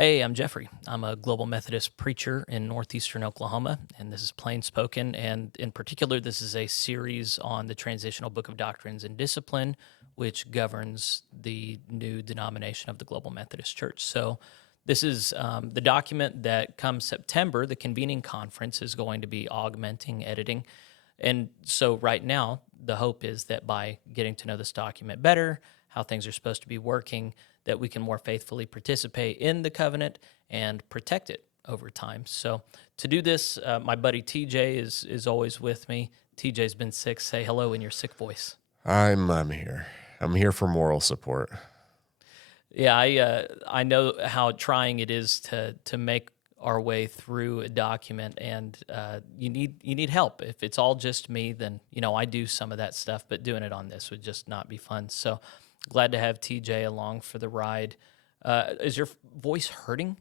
Hey, I'm Jeffrey. I'm a global Methodist preacher in northeastern Oklahoma, and this is PlainSpoken. And in particular, this is a series on the transitional book of doctrines and discipline, which governs the new denomination of the Global Methodist Church. So, this is the document that come September, the convening conference is going to be augmenting, editing. And so, right now, the hope is that by getting to know this document better, how things are supposed to be working, that we can more faithfully participate in the covenant and protect it over time. So to do this, my buddy TJ is always with me. TJ's been sick. Say hello in your sick voice. I'm here. I'm here for moral support. Yeah, I know how trying it is to make our way through a document, and you need help. If it's all just me, then I do some of that stuff, but doing it on this would just not be fun. So glad to have TJ along for the ride. Is your voice hurting?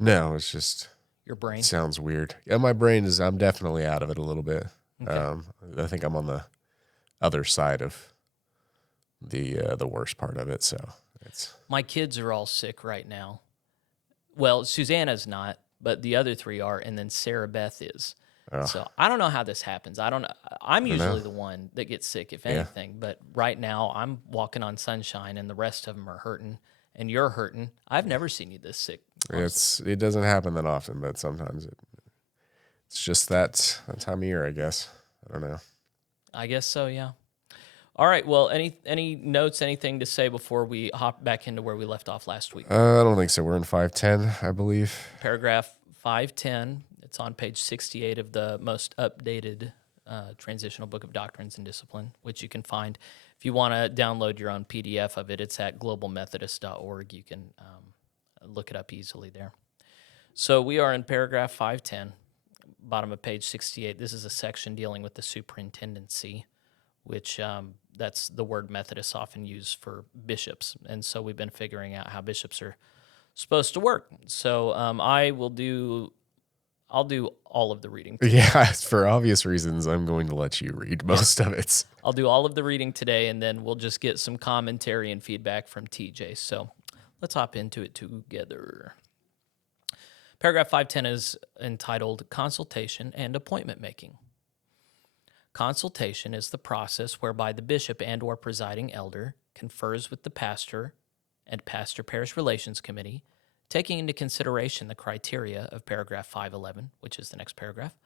No, it's just Your it brain? sounds weird. Yeah, my brain is. I'm definitely out of it a little bit. Okay. I think I'm on the other side of the worst part of it. So it's My kids are all sick right now. Well, Susanna's not, but the other three are, and then Sarah Beth is. oh, So I don't know how this happens. I don't know. I'm I don't know. usually the one that gets sick, if Yeah, anything. But right now, I'm walking on sunshine, and the rest of them are hurting, and you're hurting. I've never seen you this sick, honestly. it doesn't happen that often, but sometimes it's just that time of year, I guess. I don't know. I guess so. Yeah. All right. Well, any notes, anything to say before we hop back into where we left off last week? I don't think so. We're in 510, I believe. Paragraph 510. It's on page 68 of the most updated transitional book of doctrines and discipline, which you can find. If you want to download your own PDF of it, it's at globalmethodist.org. You can look it up easily there. So we are in paragraph 510, bottom of page 68. This is a section dealing with the superintendency, which that's the word Methodists often use for bishops. And so we've been figuring out how bishops are supposed to work. So I'll do all of the reading today. Yeah, for obvious reasons, I'm going to let you read most of it. I'll do all of the reading today, and then we'll just get some commentary and feedback from TJ. So let's hop into it together. Paragraph 510 is entitled Consultation and Appointment Making. Consultation is the process whereby the bishop and or presiding elder confers with the pastor and pastor-parish relations committee, taking into consideration the criteria of paragraph 511, which is the next paragraph,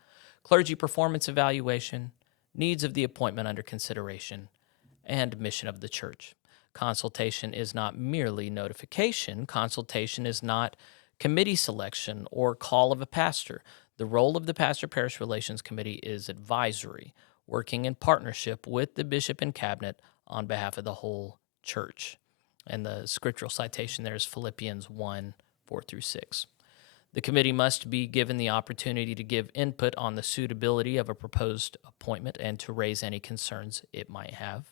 clergy performance evaluation, needs of the appointment under consideration, and mission of the church. Consultation is not merely notification. Consultation is not committee selection or call of a pastor. The role of the pastor-parish relations committee is advisory, working in partnership with the bishop and cabinet on behalf of the whole church. And the scriptural citation there is Philippians 1, 4 through 6. The committee must be given the opportunity to give input on the suitability of a proposed appointment and to raise any concerns it might have.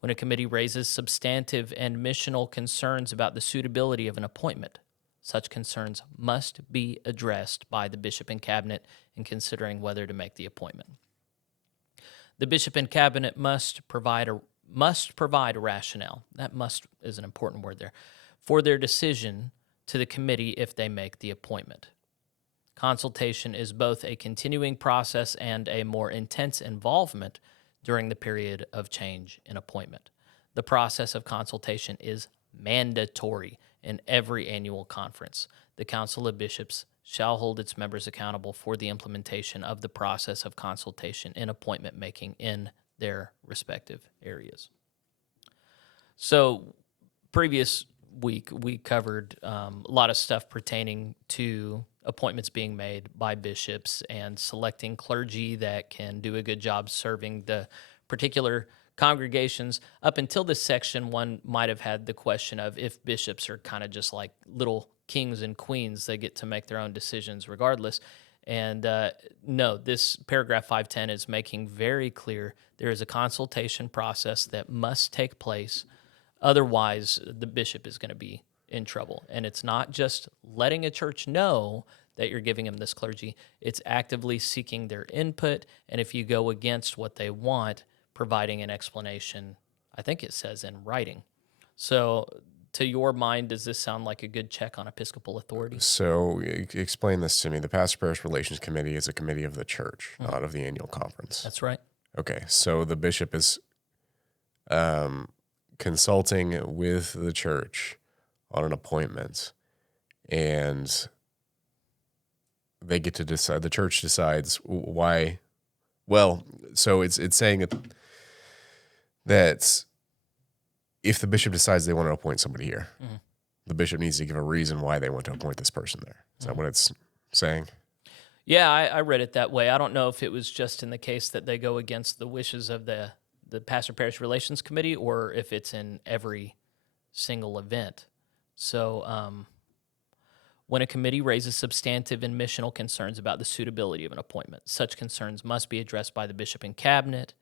When a committee raises substantive and missional concerns about the suitability of an appointment, such concerns must be addressed by the bishop and cabinet in considering whether to make the appointment. The bishop and cabinet must provide a rationale. That "must" is an important word there, for their decision to the committee if they make the appointment. Consultation is both a continuing process and a more intense involvement during the period of change in appointment. The process of consultation is mandatory in every annual conference. The Council of Bishops shall hold its members accountable for the implementation of the process of consultation in appointment making in their respective areas. So, previous week, we covered a lot of stuff pertaining to appointments being made by bishops and selecting clergy that can do a good job serving the particular congregations. Up until this section, one might have had the question of if bishops are kind of just like little kings and queens, they get to make their own decisions regardless. And no, this paragraph 510 is making very clear there is a consultation process that must take place. Otherwise, the bishop is going to be in trouble. And it's not just letting a church know that you're giving them this clergy, it's actively seeking their input. And if you go against what they want, providing an explanation, I think it says in writing. So to your mind, does this sound like a good check on episcopal authority? So explain this to me. The Pastor Parish Relations Committee is a committee of the church, not of the annual conference. That's right. Okay, so the bishop is consulting with the church on an appointment, and they get to decide. The church decides why. Well, so it's saying that if the bishop decides they want to appoint somebody here, the bishop needs to give a reason why they want to appoint this person there. Is that what it's saying? Yeah, I read it that way. I don't know if it was just in the case that they go against the wishes of the Pastor Parish Relations Committee, or if it's in every single event. So when a committee raises substantive and missional concerns about the suitability of an appointment, such concerns must be addressed by the bishop and cabinet.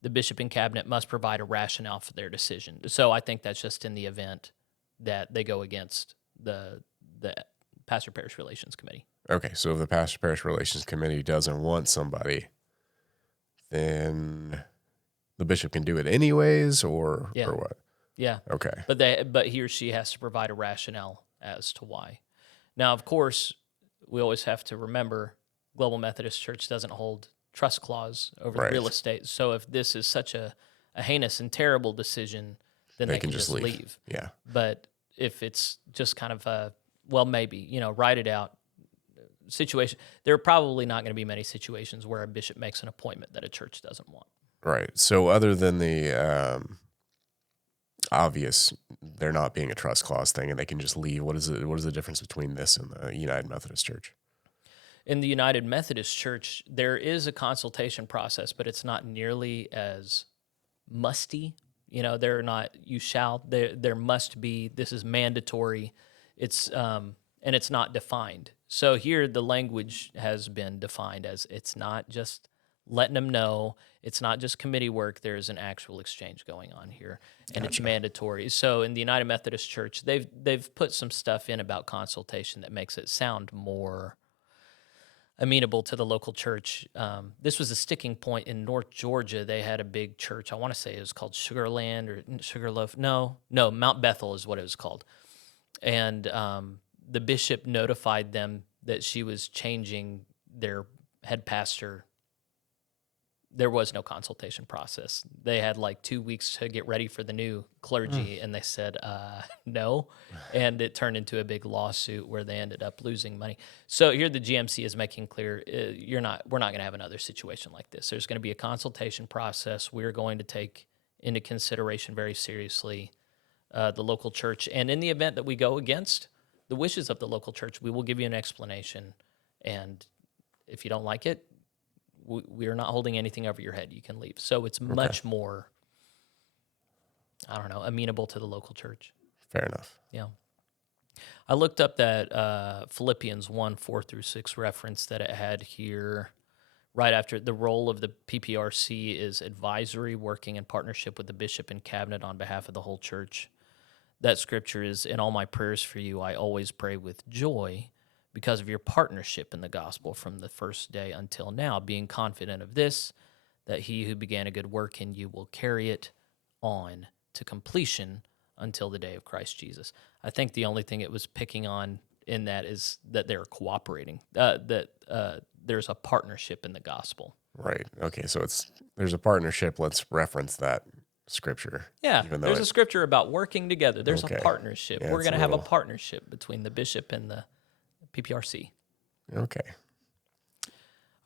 The bishop and cabinet must provide a rationale for their decision. So I think that's just in the event that they go against the Pastor Parish Relations Committee. Okay, so if the Pastor Parish Relations Committee doesn't want somebody, then the bishop can do it anyways, or what? Yeah. Okay. But he or she has to provide a rationale as to why. Now, of course, we always have to remember Global Methodist Church doesn't hold trust clause over the real estate. So if this is such a heinous and terrible decision, then they can just leave. Yeah. But if it's just kind of a, well, maybe, write it out situation, there are probably not going to be many situations where a bishop makes an appointment that a church doesn't want. Right. So other than the obvious there not being a trust clause thing and they can just leave, what is the difference between this and the United Methodist Church? In the United Methodist Church, there is a consultation process, but it's not nearly as musty. They're not, there must be, this is mandatory. It's, and it's not defined. So here the language has been defined as it's not just letting them know, it's not just committee work, there's an actual exchange going on here, and it's mandatory. So in the United Methodist Church, they've put some stuff in about consultation that makes it sound more amenable to the local church. This was a sticking point in North Georgia. They had a big church. I want to say it was called Sugarland or Sugarloaf. No, Mount Bethel is what it was called. And the bishop notified them that she was changing their head pastor. There was no consultation process. They had like 2 weeks to get ready for the new clergy, and they said no, and it turned into a big lawsuit where they ended up losing money. So here the GMC is making clear we're not going to have another situation like this. There's going to be a consultation process. We're going to take into consideration very seriously the local church, and in the event that we go against the wishes of the local church, we will give you an explanation, and if you don't like it, we are not holding anything over your head. You can leave. So it's much more, amenable to the local church. Fair enough. Yeah. I looked up that Philippians 1:4-6 reference that it had here right after the role of the PPRC is advisory, working in partnership with the bishop and cabinet on behalf of the whole church. That scripture is, in all my prayers for you, I always pray with joy because of your partnership in the gospel from the first day until now, being confident of this, that he who began a good work in you will carry it on to completion until the day of Christ Jesus. I think the only thing it was picking on in that is that they're cooperating, that there's a partnership in the gospel. Right. Okay, so there's a partnership. Let's reference that scripture. Yeah, there's a scripture about working together. There's a partnership. Yeah, we're going to have a partnership between the bishop and the PPRC. Okay.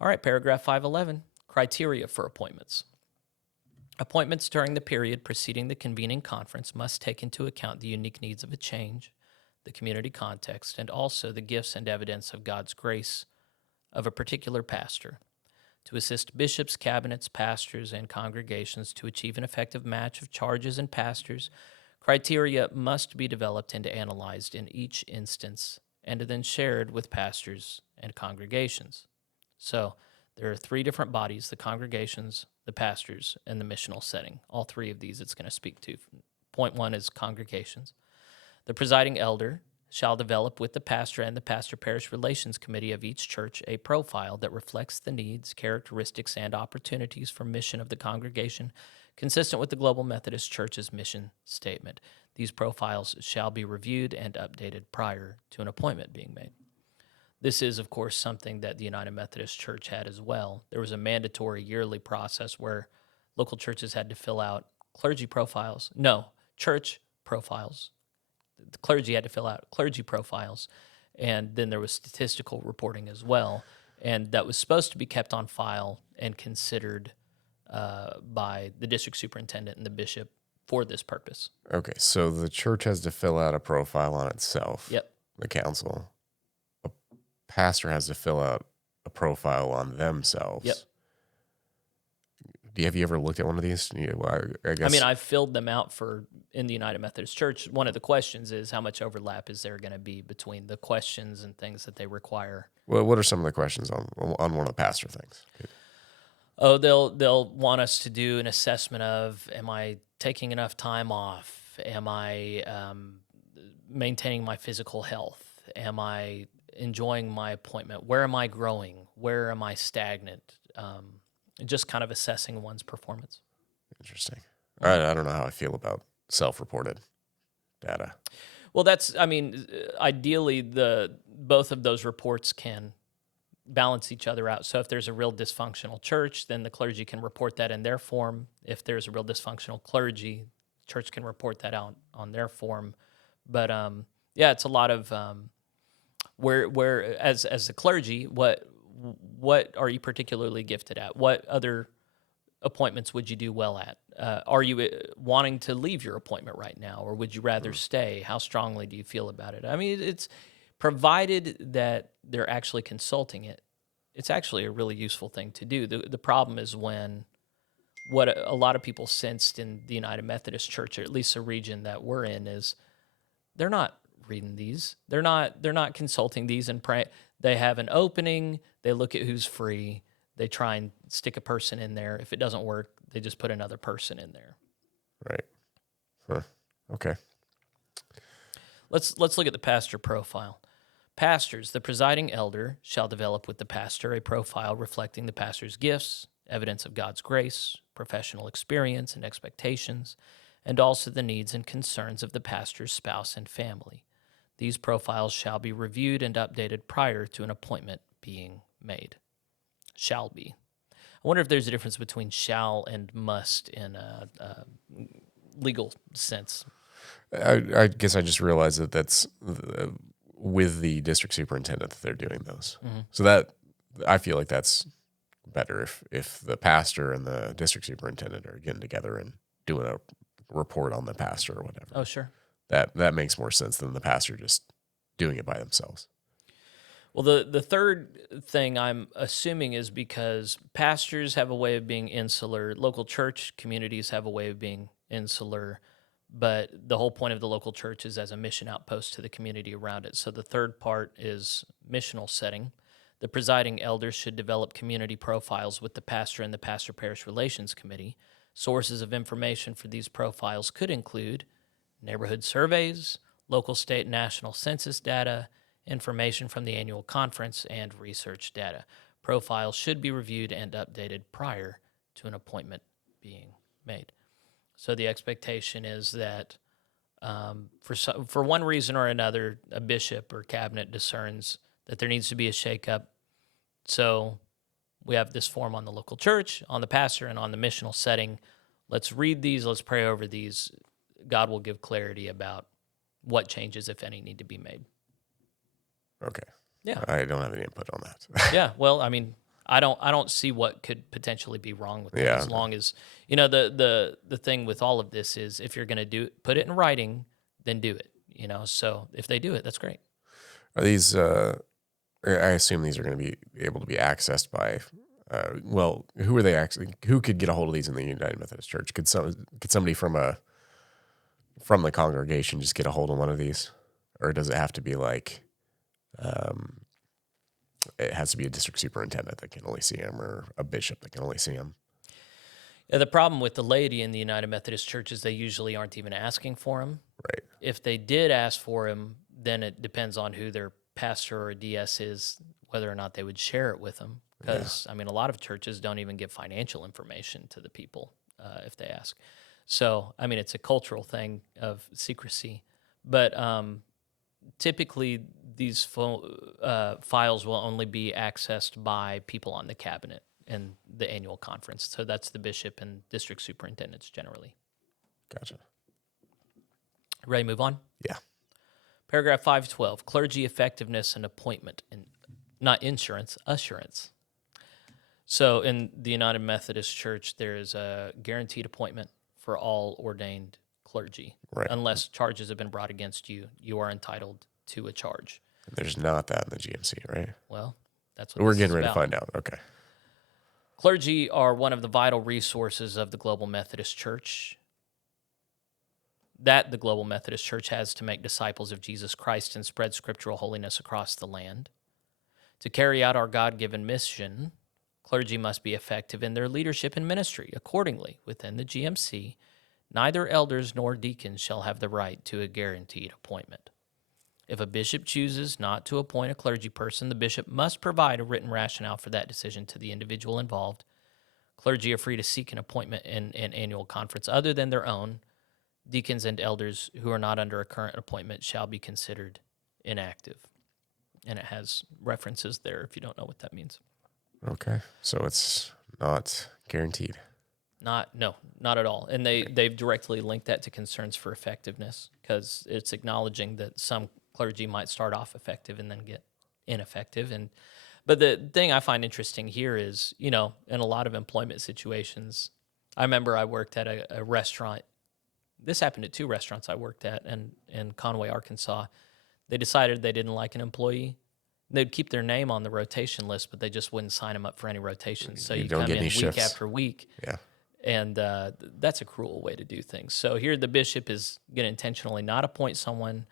All right, paragraph 511, criteria for appointments. Appointments during the period preceding the convening conference must take into account the unique needs of a change, the community context, and also the gifts and evidence of God's grace of a particular pastor. To assist bishops, cabinets, pastors, and congregations to achieve an effective match of charges and pastors, criteria must be developed and analyzed in each instance and then shared with pastors and congregations. So there are three different bodies: the congregations, the pastors, and the missional setting. All three of these it's going to speak to. Point one is congregations. The presiding elder shall develop with the pastor and the pastor parish relations committee of each church a profile that reflects the needs, characteristics, and opportunities for mission of the congregation consistent with the Global Methodist Church's mission statement. These profiles shall be reviewed and updated prior to an appointment being made. This is, of course, something that the United Methodist Church had as well. There was a mandatory yearly process where local churches had to fill out church profiles. The clergy had to fill out clergy profiles, and then there was statistical reporting as well, and that was supposed to be kept on file and considered by the district superintendent and the bishop for this purpose. Okay, so the church has to fill out a profile on itself. Yep. The council. A pastor has to fill out a profile on themselves. Yep. Have you ever looked at one of these? I guess. I mean, I've filled them out in the United Methodist Church. One of the questions is how much overlap is there going to be between the questions and things that they require. Well, what are some of the questions on one of the pastor things? Oh, they'll want us to do an assessment of, am I taking enough time off? Am I maintaining my physical health? Am I enjoying my appointment? Where am I growing? Where am I stagnant? Just kind of assessing one's performance. Interesting. I don't know how I feel about self-reported data. Well, ideally, both of those reports can balance each other out. So if there's a real dysfunctional church, then the clergy can report that in their form. If there's a real dysfunctional clergy, church can report that out on their form. But it's a lot of where as the clergy, what are you particularly gifted at? What other appointments would you do well at? Are you wanting to leave your appointment right now, or would you rather stay? How strongly do you feel about it? I mean, it's provided that they're actually consulting it. It's actually a really useful thing to do. The problem is when what a lot of people sensed in the United Methodist Church, or at least the region that we're in, is they're not reading these. They're not consulting these and pray. They have an opening. They look at who's free. They try and stick a person in there. If it doesn't work, they just put another person in there. Right. Huh. Okay. Let's look at the pastor profile. Pastors, the presiding elder shall develop with the pastor a profile reflecting the pastor's gifts, evidence of God's grace, professional experience and expectations, and also the needs and concerns of the pastor's spouse and family. These profiles shall be reviewed and updated prior to an appointment being made. Shall be. I wonder if there's a difference between shall and must in a legal sense. I guess I just realized that that's with the district superintendent that they're doing those. Mm-hmm. So that I feel like that's better if the pastor and the district superintendent are getting together and doing a report on the pastor or whatever. Oh, sure. That makes more sense than the pastor just doing it by themselves. Well, the third thing I'm assuming is because pastors have a way of being insular, local church communities have a way of being insular, but the whole point of the local church is as a mission outpost to the community around it. So the third part is missional setting. The presiding elders should develop community profiles with the pastor and the pastor-parish relations committee. Sources of information for these profiles could include neighborhood surveys, local, state, and national census data, information from the annual conference, and research data. Profiles should be reviewed and updated prior to an appointment being made. So the expectation is that for one reason or another, a bishop or cabinet discerns that there needs to be a shakeup. So we have this form on the local church, on the pastor, and on the missional setting. Let's read these. Let's pray over these. God will give clarity about what changes, if any, need to be made. Okay. Yeah. I don't have any input on that. Yeah. Well, I mean, I don't see what could potentially be wrong with that. Yeah. As long as the thing with all of this is if you're going to put it in writing, then do it. So if they do it, that's great. Are these? I assume these are going to be able to be accessed by. Who are they actually? Who could get a hold of these in the United Methodist Church? Could somebody from the congregation just get a hold of one of these, or does it have to be like? It has to be a district superintendent that can only see him, or a bishop that can only see him. Yeah, the problem with the laity in the United Methodist Church is they usually aren't even asking for him. Right. If they did ask for him, then it depends on who their pastor or DS is, whether or not they would share it with them. Because, a lot of churches don't even give financial information to the people. if they ask. So, I mean, it's a cultural thing of secrecy, but typically these files will only be accessed by people on the cabinet in the annual conference. So that's the bishop and district superintendents generally. Gotcha. Ready to move on? Yeah. Paragraph 512, clergy effectiveness and appointment, and not insurance, assurance. So in the United Methodist Church, there is a guaranteed appointment for all ordained clergy. Right. Unless charges have been brought against you, you are entitled to a charge. There's not that in the GMC, right? Well, that's what We're this getting is ready about. to find out. Okay. Clergy are one of the vital resources of the Global Methodist Church that the Global Methodist Church has to make disciples of Jesus Christ and spread scriptural holiness across the land. To carry out our God-given mission, clergy must be effective in their leadership and ministry. Accordingly, within the GMC, neither elders nor deacons shall have the right to a guaranteed appointment. If a bishop chooses not to appoint a clergy person, the bishop must provide a written rationale for that decision to the individual involved. Clergy are free to seek an appointment in an annual conference other than their own. Deacons and elders who are not under a current appointment shall be considered inactive. And it has references there if you don't know what that means. Okay. So it's not guaranteed. Not at all. And they've directly linked that to concerns for effectiveness because it's acknowledging that some clergy might start off effective and then get ineffective. But the thing I find interesting here is, in a lot of employment situations, I remember I worked at a restaurant. This happened at 2 restaurants I worked at in Conway, Arkansas. They decided they didn't like an employee. They'd keep their name on the rotation list, but they just wouldn't sign them up for any rotations. So you don't come get in any week shifts. after week. Yeah. And that's a cruel way to do things. So here the bishop is going to intentionally not appoint someone,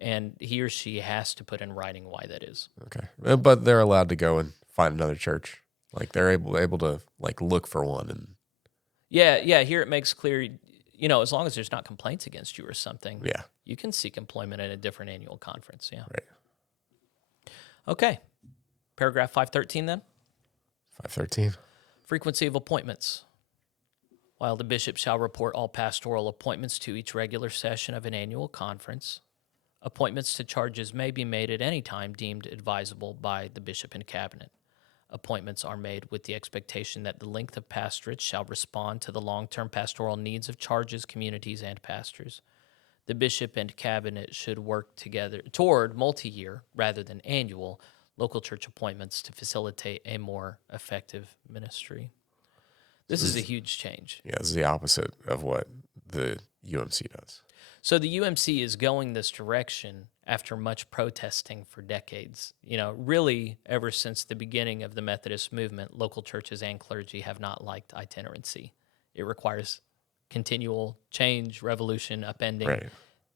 and he or she has to put in writing why that is. Okay. But they're allowed to go and find another church. Like they're able to like look for one and Yeah. Here it makes clear, as long as there's not complaints against you or something, yeah. you can seek employment at a different annual conference. Yeah. Right. Okay. Paragraph 513 then. 513. Frequency of appointments. While the bishop shall report all pastoral appointments to each regular session of an annual conference, appointments to charges may be made at any time deemed advisable by the bishop and cabinet. Appointments are made with the expectation that the length of pastorate shall respond to the long-term pastoral needs of charges, communities, and pastors. The bishop and cabinet should work together toward multi-year rather than annual local church appointments to facilitate a more effective ministry. This is a huge change. Yeah, this is the opposite of what the UMC does. So the UMC is going this direction after much protesting for decades. Really ever since the beginning of the Methodist movement, local churches and clergy have not liked itinerancy. It requires continual change, revolution, upending. Right.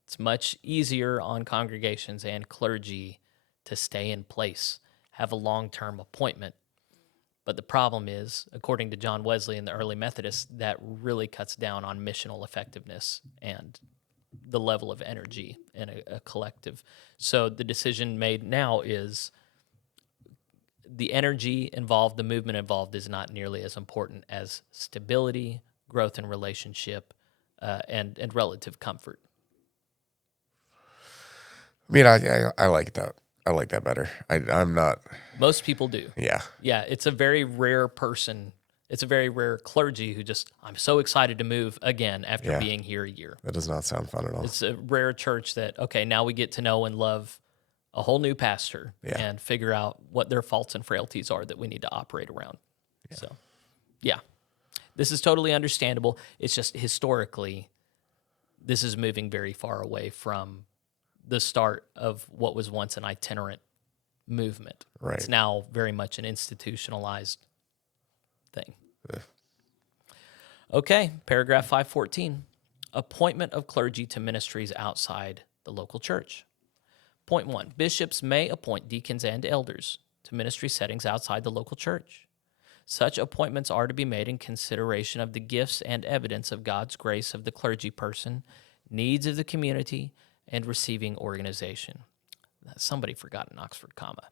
It's much easier on congregations and clergy to stay in place, have a long-term appointment. But the problem is, according to John Wesley and the early Methodists, that really cuts down on missional effectiveness and the level of energy in a collective. So the decision made now is the energy involved, the movement involved is not nearly as important as stability, growth in relationship, and relative comfort. I mean, I like that. I like that better. I'm not. Most people do. Yeah. Yeah, it's a very rare person. It's a very rare clergy who just, I'm so excited to move again after being here a year. That does not sound fun at all. It's a rare church that, okay, now we get to know and love a whole new pastor and figure out what their faults and frailties are that we need to operate around. Yeah. So, yeah, this is totally understandable. It's just historically, this is moving very far away from the start of what was once an itinerant movement. Right. It's now very much an institutionalized thing. Okay, paragraph 514. Appointment of clergy to ministries outside the local church. Point 1. Bishops may appoint deacons and elders to ministry settings outside the local church. Such appointments are to be made in consideration of the gifts and evidence of God's grace of the clergy person, needs of the community, and receiving organization. Somebody forgot an Oxford comma.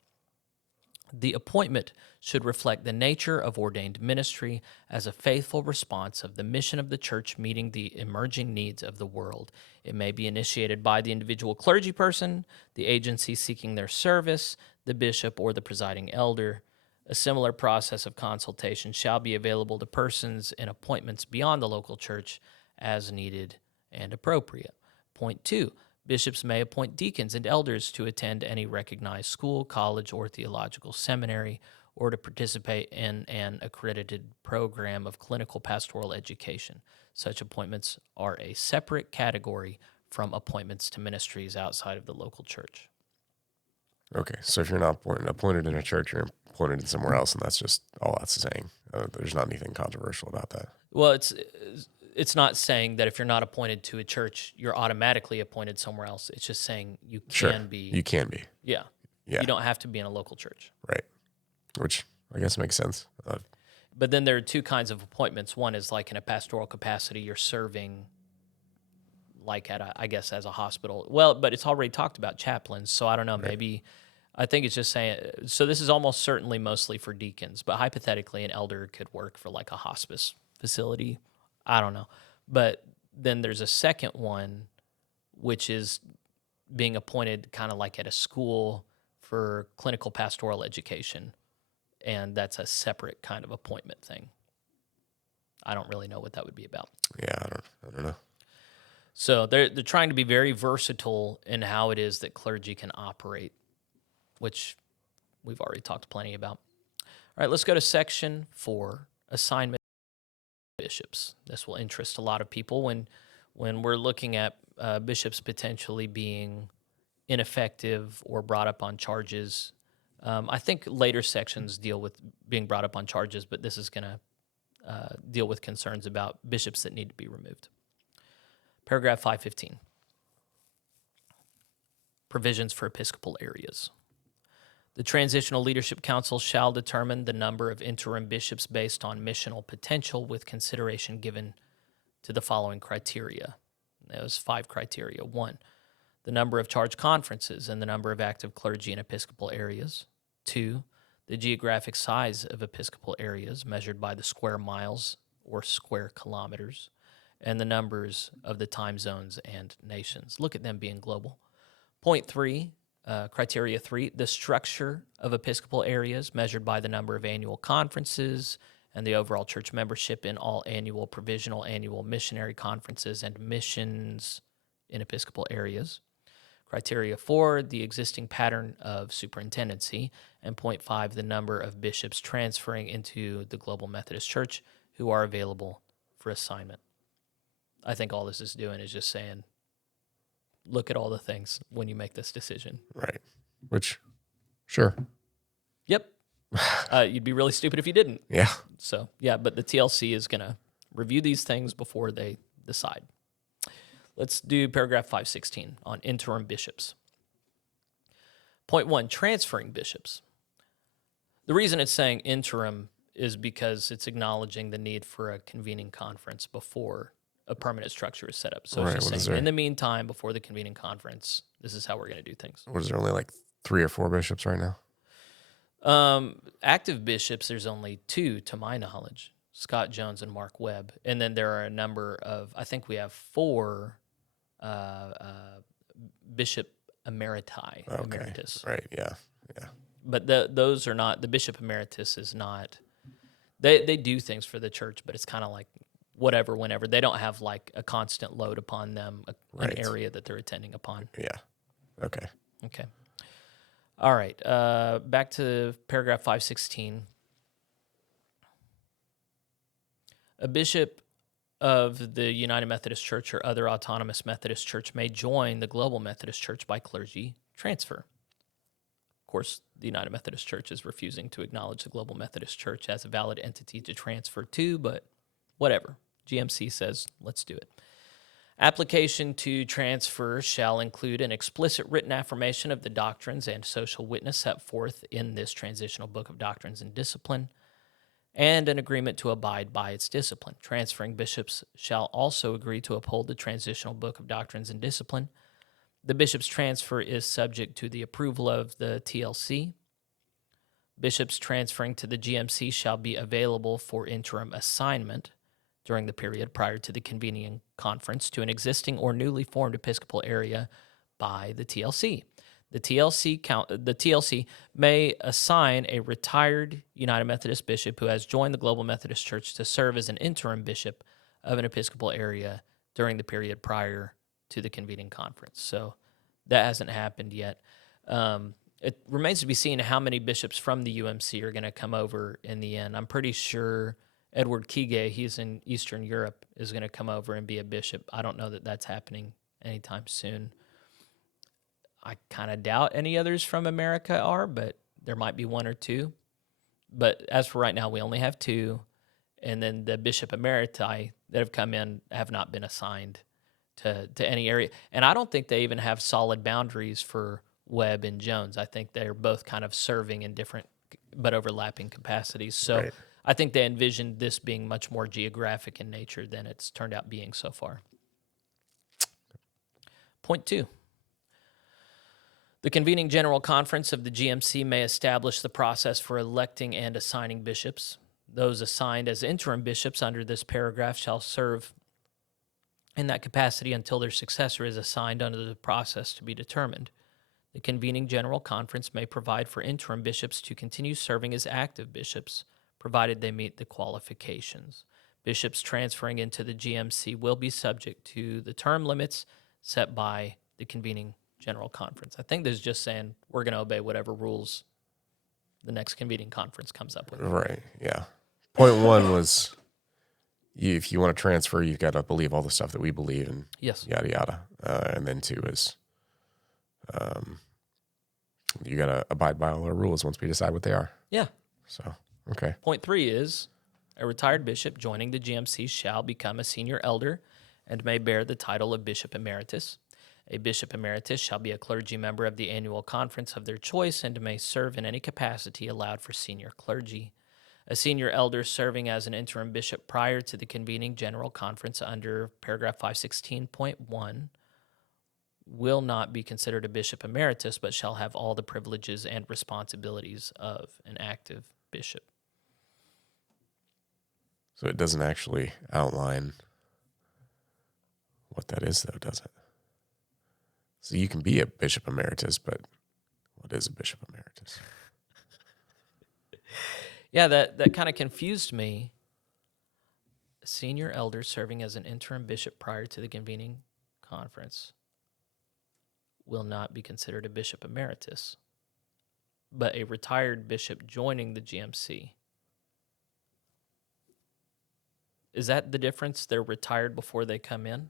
The appointment should reflect the nature of ordained ministry as a faithful response of the mission of the church meeting the emerging needs of the world. It may be initiated by the individual clergy person, the agency seeking their service, the bishop, or the presiding elder. A similar process of consultation shall be available to persons in appointments beyond the local church as needed and appropriate. Point 2. Bishops may appoint deacons and elders to attend any recognized school, college, or theological seminary, or to participate in an accredited program of clinical pastoral education. Such appointments are a separate category from appointments to ministries outside of the local church. Okay, so if you're not appointed in a church, you're appointed in somewhere else, and that's just all that's saying. There's not anything controversial about that. Well, it's not saying that if you're not appointed to a church, you're automatically appointed somewhere else. It's just saying you can be. You can be. Yeah. Yeah. You don't have to be in a local church. Right. Which I guess makes sense. But then there are two kinds of appointments. One is like in a pastoral capacity, you're serving like at I guess as a hospital. Well, but it's already talked about chaplains, so I don't know, maybe I think it's just saying, so this is almost certainly mostly for deacons, but hypothetically an elder could work for like a hospice facility. I don't know. But then there's a second one, which is being appointed kind of like at a school for clinical pastoral education. And that's a separate kind of appointment thing. I don't really know what that would be about. Yeah, I don't know. So they're trying to be very versatile in how it is that clergy can operate, which we've already talked plenty about. All right, let's go to section 4, assignment of bishops. This will interest a lot of people when we're looking at bishops potentially being ineffective or brought up on charges. I think later sections deal with being brought up on charges, but this is going to deal with concerns about bishops that need to be removed. Paragraph 515. Provisions for episcopal areas. The Transitional Leadership Council shall determine the number of interim bishops based on missional potential with consideration given to the following criteria. Those 5 criteria. 1, the number of charge conferences and the number of active clergy in episcopal areas. 2, the geographic size of episcopal areas measured by the square miles or square kilometers, and the numbers of the time zones and nations. Look at them being global. Point 3, criteria 3, the structure of episcopal areas measured by the number of annual conferences and the overall church membership in all annual, provisional, annual missionary conferences and missions in episcopal areas. Criteria 4, the existing pattern of superintendency. And point 5, the number of bishops transferring into the Global Methodist Church who are available for assignment. I think all this is doing is just saying, look at all the things when you make this decision. Right. Which, sure. Yep. You'd be really stupid if you didn't. Yeah. So, yeah, but the TLC is going to review these things before they decide. Let's do paragraph 516 on interim bishops. Point 1, transferring bishops. The reason it's saying interim is because it's acknowledging the need for a convening conference before a permanent structure is set up. So it's just saying, in the meantime, before the convening conference, this is how we're going to do things. What is there, only like 3 or 4 bishops right now? Active bishops, there's only 2 to my knowledge, Scott Jones and Mark Webb. And then there are a number of, I think we have 4 bishop emeriti. Okay. Emeritus. Right, yeah. But those are not, the bishop emeritus is not, they do things for the church, but it's kind of like whatever, whenever. They don't have like a constant load upon them, an area that they're attending upon. Yeah. Okay. All right. Back to paragraph 516. A bishop of the United Methodist Church or other autonomous Methodist church may join the Global Methodist Church by clergy transfer. Of course, the United Methodist Church is refusing to acknowledge the Global Methodist Church as a valid entity to transfer to, but whatever. GMC says, let's do it. Application to transfer shall include an explicit written affirmation of the doctrines and social witness set forth in this transitional book of doctrines and discipline, and an agreement to abide by its discipline. Transferring bishops shall also agree to uphold the transitional book of doctrines and discipline. The bishop's transfer is subject to the approval of the TLC. Bishops transferring to the GMC shall be available for interim assignment during the period prior to the convening conference to an existing or newly formed Episcopal area by the TLC. The TLC may assign a retired United Methodist bishop who has joined the Global Methodist Church to serve as an interim bishop of an Episcopal area during the period prior to the convening conference. So that hasn't happened yet. It remains to be seen how many bishops from the UMC are going to come over in the end. I'm pretty sure Edward Kige, he's in Eastern Europe, is going to come over and be a bishop. I don't know that that's happening anytime soon. I kind of doubt any others from America are, but there might be one or two. But as for right now, we only have two. And then the bishop emeriti that have come in have not been assigned to any area. And I don't think they even have solid boundaries for Webb and Jones. I think they're both kind of serving in different but overlapping capacities. So Right. I think they envisioned this being much more geographic in nature than it's turned out being so far. Point 2. The convening General Conference of the GMC may establish the process for electing and assigning bishops. Those assigned as interim bishops under this paragraph shall serve in that capacity until their successor is assigned under the process to be determined. The convening General Conference may provide for interim bishops to continue serving as active bishops, provided they meet the qualifications. Bishops transferring into the GMC will be subject to the term limits set by the convening General Conference. I think this is just saying we're going to obey whatever rules the next convening conference comes up with. Right. Yeah. Point 1 was if you want to transfer, you've got to believe all the stuff that we believe and Yes. yada, yada. And then 2 is you got to abide by all our rules once we decide what they are. Yeah. So, okay. Point 3 is a retired bishop joining the GMC shall become a senior elder and may bear the title of bishop emeritus. A bishop emeritus shall be a clergy member of the annual conference of their choice and may serve in any capacity allowed for senior clergy. A senior elder serving as an interim bishop prior to the convening general conference under paragraph 516.1 will not be considered a bishop emeritus, but shall have all the privileges and responsibilities of an active bishop. So it doesn't actually outline what that is, though, does it? So you can be a bishop emeritus, but what is a bishop emeritus? Yeah, that kind of confused me. A senior elder serving as an interim bishop prior to the convening conference will not be considered a bishop emeritus, but a retired bishop joining the GMC. Is that the difference? They're retired before they come in?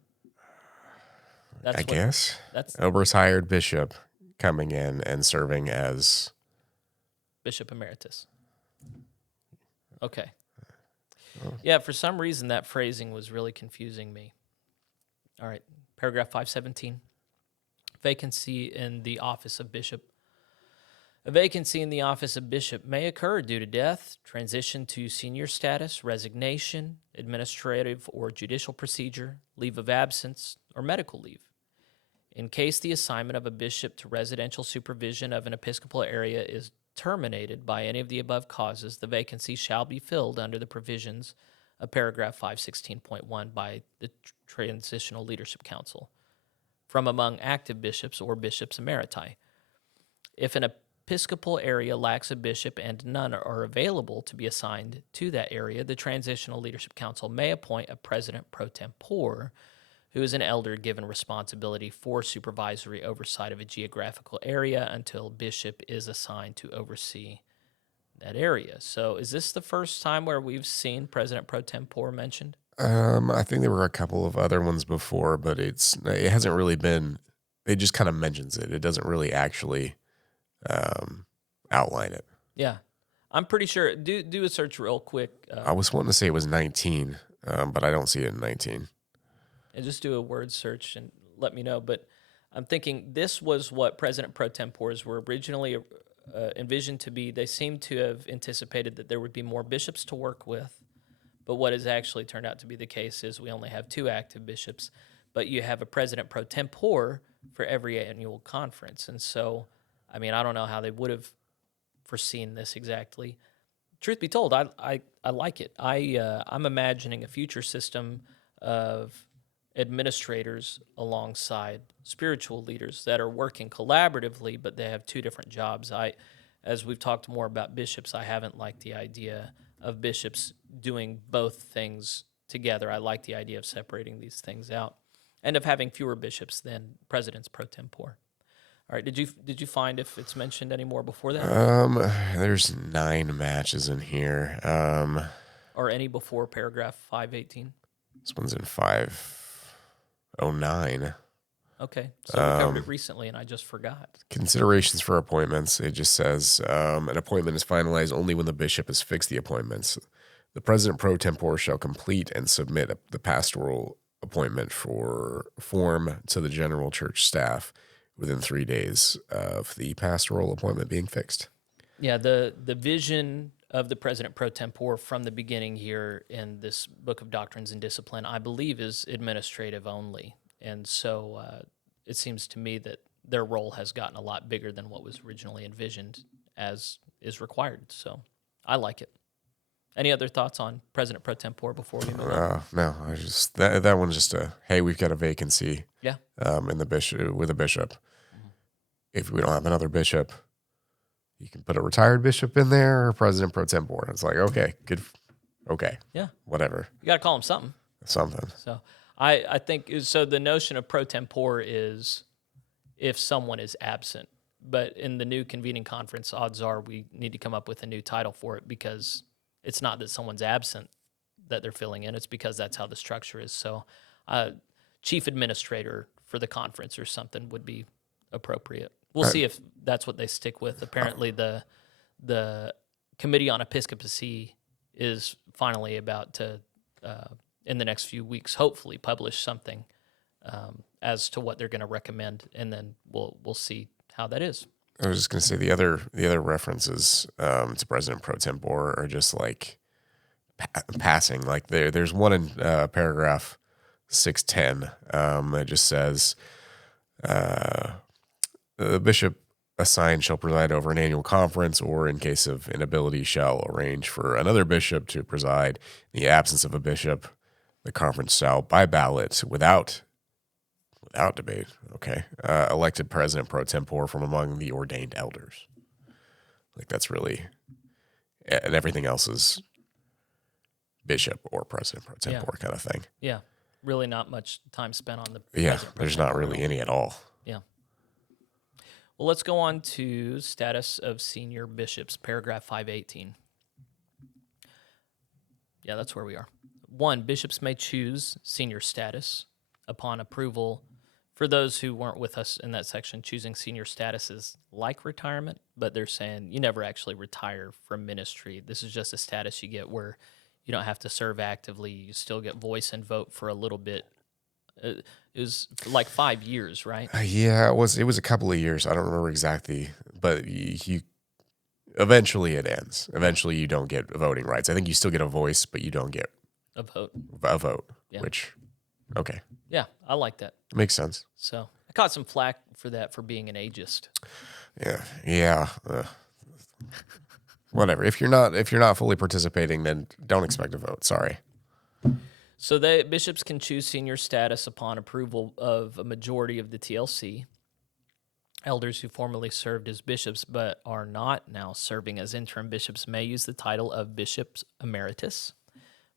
I guess. That's A retired bishop coming in and serving as bishop emeritus. Okay. Yeah, for some reason that phrasing was really confusing me. All right, paragraph 517. Vacancy in the office of bishop. A vacancy in the office of bishop may occur due to death, transition to senior status, resignation, administrative or judicial procedure, leave of absence, or medical leave. In case the assignment of a bishop to residential supervision of an episcopal area is terminated by any of the above causes, the vacancy shall be filled under the provisions of paragraph 516.1 by the Transitional Leadership Council from among active bishops or bishops emeriti. If an episcopal area lacks a bishop and none are available to be assigned to that area, the Transitional Leadership Council may appoint a president pro tempore who is an elder given responsibility for supervisory oversight of a geographical area until bishop is assigned to oversee that area. So is this the first time where we've seen President pro tempore mentioned? I think there were a couple of other ones before, but it hasn't really been. It just kind of mentions it. It doesn't really actually outline it. Yeah. I'm pretty sure. Do a search real quick. I was wanting to say it was 19, but I don't see it in 19. And just do a word search and let me know. But I'm thinking this was what President pro tempores were originally envisioned to be. They seem to have anticipated that there would be more bishops to work with. But what has actually turned out to be the case is we only have 2 active bishops, but you have a president pro tempore for every annual conference. And so, I mean, I don't know how they would have foreseen this exactly. Truth be told, I like it. I'm imagining a future system of administrators alongside spiritual leaders that are working collaboratively, but they have two different jobs. As we've talked more about bishops, I haven't liked the idea of bishops doing both things together. I like the idea of separating these things out, and of having fewer bishops than presidents pro tempore. All right, did you find if it's mentioned any more before that, There's 9 matches in here. or any before paragraph 518? This one's in 509. Okay, so we covered it recently, and I just forgot. Considerations for appointments. It just says an appointment is finalized only when the bishop has fixed the appointments. The president pro tempore shall complete and submit the pastoral appointment for form to the general church staff within 3 days of the pastoral appointment being fixed. Yeah, the vision of the president pro tempore from the beginning here in this book of Doctrines and Discipline, I believe, is administrative only. And so it seems to me that their role has gotten a lot bigger than what was originally envisioned as is required. So I like it. Any other thoughts on president pro tempore before we move on? No, I just that one's just hey, we've got a vacancy. Yeah. In the bishop with a bishop. If we don't have another bishop, you can put a retired bishop in there or president pro tempore. It's like, okay, good. Okay. Yeah. Whatever. You got to call him something. Something. So I think so. The notion of pro tempore is if someone is absent, but in the new convening conference, odds are we need to come up with a new title for it, because it's not that someone's absent that they're filling in. It's because that's how the structure is. So chief administrator for the conference or something would be appropriate. We'll see if that's what they stick with. Apparently, the Committee on Episcopacy is finally about to, in the next few weeks, hopefully publish something as to what they're going to recommend, and then we'll see how that is. I was just going to say the other references to President pro tempore are just like passing. Like there's one in paragraph 610 that just says. The bishop assigned shall preside over an annual conference, or in case of inability shall arrange for another bishop to preside. In the absence of a bishop, the conference shall, by ballot, without debate, elected president pro tempore from among the ordained elders. Like that's really, and everything else is bishop or president pro tempore kind of thing. Yeah, really not much time spent on the there's not really any at all. Yeah. Well, let's go on to status of senior bishops, paragraph 518. Yeah, that's where we are. 1, bishops may choose senior status upon approval. For those who weren't with us in that section, choosing senior status is like retirement, but they're saying you never actually retire from ministry. This is just a status you get where you don't have to serve actively. You still get voice and vote for a little bit. It was like 5 years, right? Yeah, it was a couple of years. I don't remember exactly, but you eventually it ends. Eventually you don't get voting rights. I think you still get a voice, but you don't get a vote. Yeah. Which, okay. Yeah, I like that. Makes sense. So I caught some flack for that, for being an ageist. Yeah. Whatever. If you're not fully participating, then don't expect a vote. Sorry. So bishops can choose senior status upon approval of a majority of the TLC. Elders who formerly served as bishops but are not now serving as interim bishops may use the title of bishops emeritus,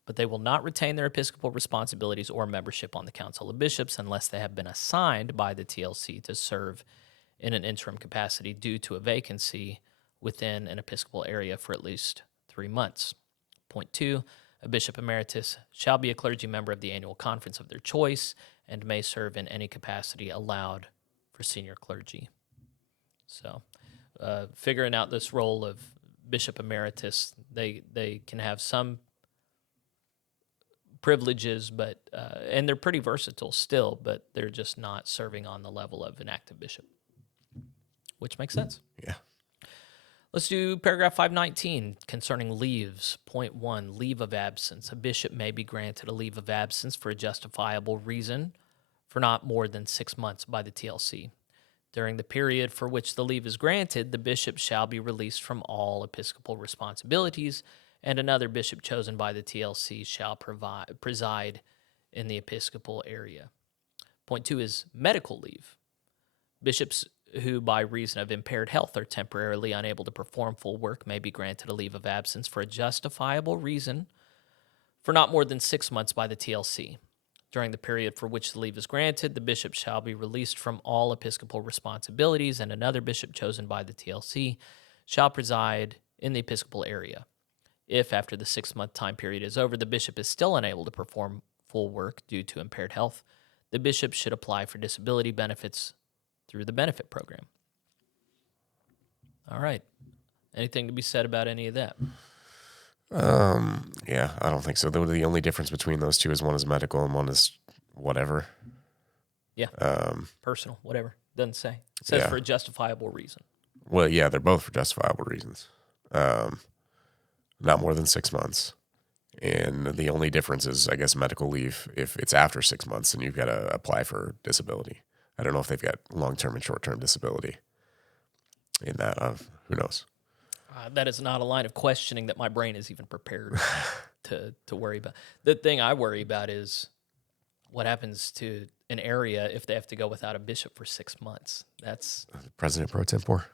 but they will not retain their episcopal responsibilities or membership on the Council of Bishops unless they have been assigned by the TLC to serve in an interim capacity due to a vacancy within an episcopal area for at least 3 months. Point 2, a bishop emeritus shall be a clergy member of the annual conference of their choice and may serve in any capacity allowed for senior clergy. So figuring out this role of bishop emeritus, they can have some privileges, but and they're pretty versatile still, but they're just not serving on the level of an active bishop, which makes sense. Yeah. Let's do paragraph 519 concerning leaves. Point 1, leave of absence. A bishop may be granted a leave of absence for a justifiable reason for not more than 6 months by the TLC. During the period for which the leave is granted, the bishop shall be released from all episcopal responsibilities, and another bishop chosen by the TLC shall preside in the episcopal area. Point 2 is medical leave. Bishops who, by reason of impaired health, are temporarily unable to perform full work may be granted a leave of absence for a justifiable reason for not more than 6 months by the TLC. During the period for which the leave is granted, the bishop shall be released from all episcopal responsibilities, and another bishop chosen by the TLC shall preside in the episcopal area. If, after the 6-month time period is over, the bishop is still unable to perform full work due to impaired health, the bishop should apply for disability benefits through the benefit program. All right. Anything to be said about any of that? Yeah, I don't think so. The only difference between those two is one is medical and one is whatever. Yeah. Personal, whatever. Doesn't say. It says for a justifiable reason. Well, yeah, they're both for justifiable reasons. Not more than 6 months. And the only difference is, I guess, medical leave. If it's after 6 months, then you've got to apply for disability. I don't know if they've got long-term and short-term disability in that. Who knows? That is not a line of questioning that my brain is even prepared to worry about. The thing I worry about is what happens to an area if they have to go without a bishop for 6 months. That's President Pro Tempore.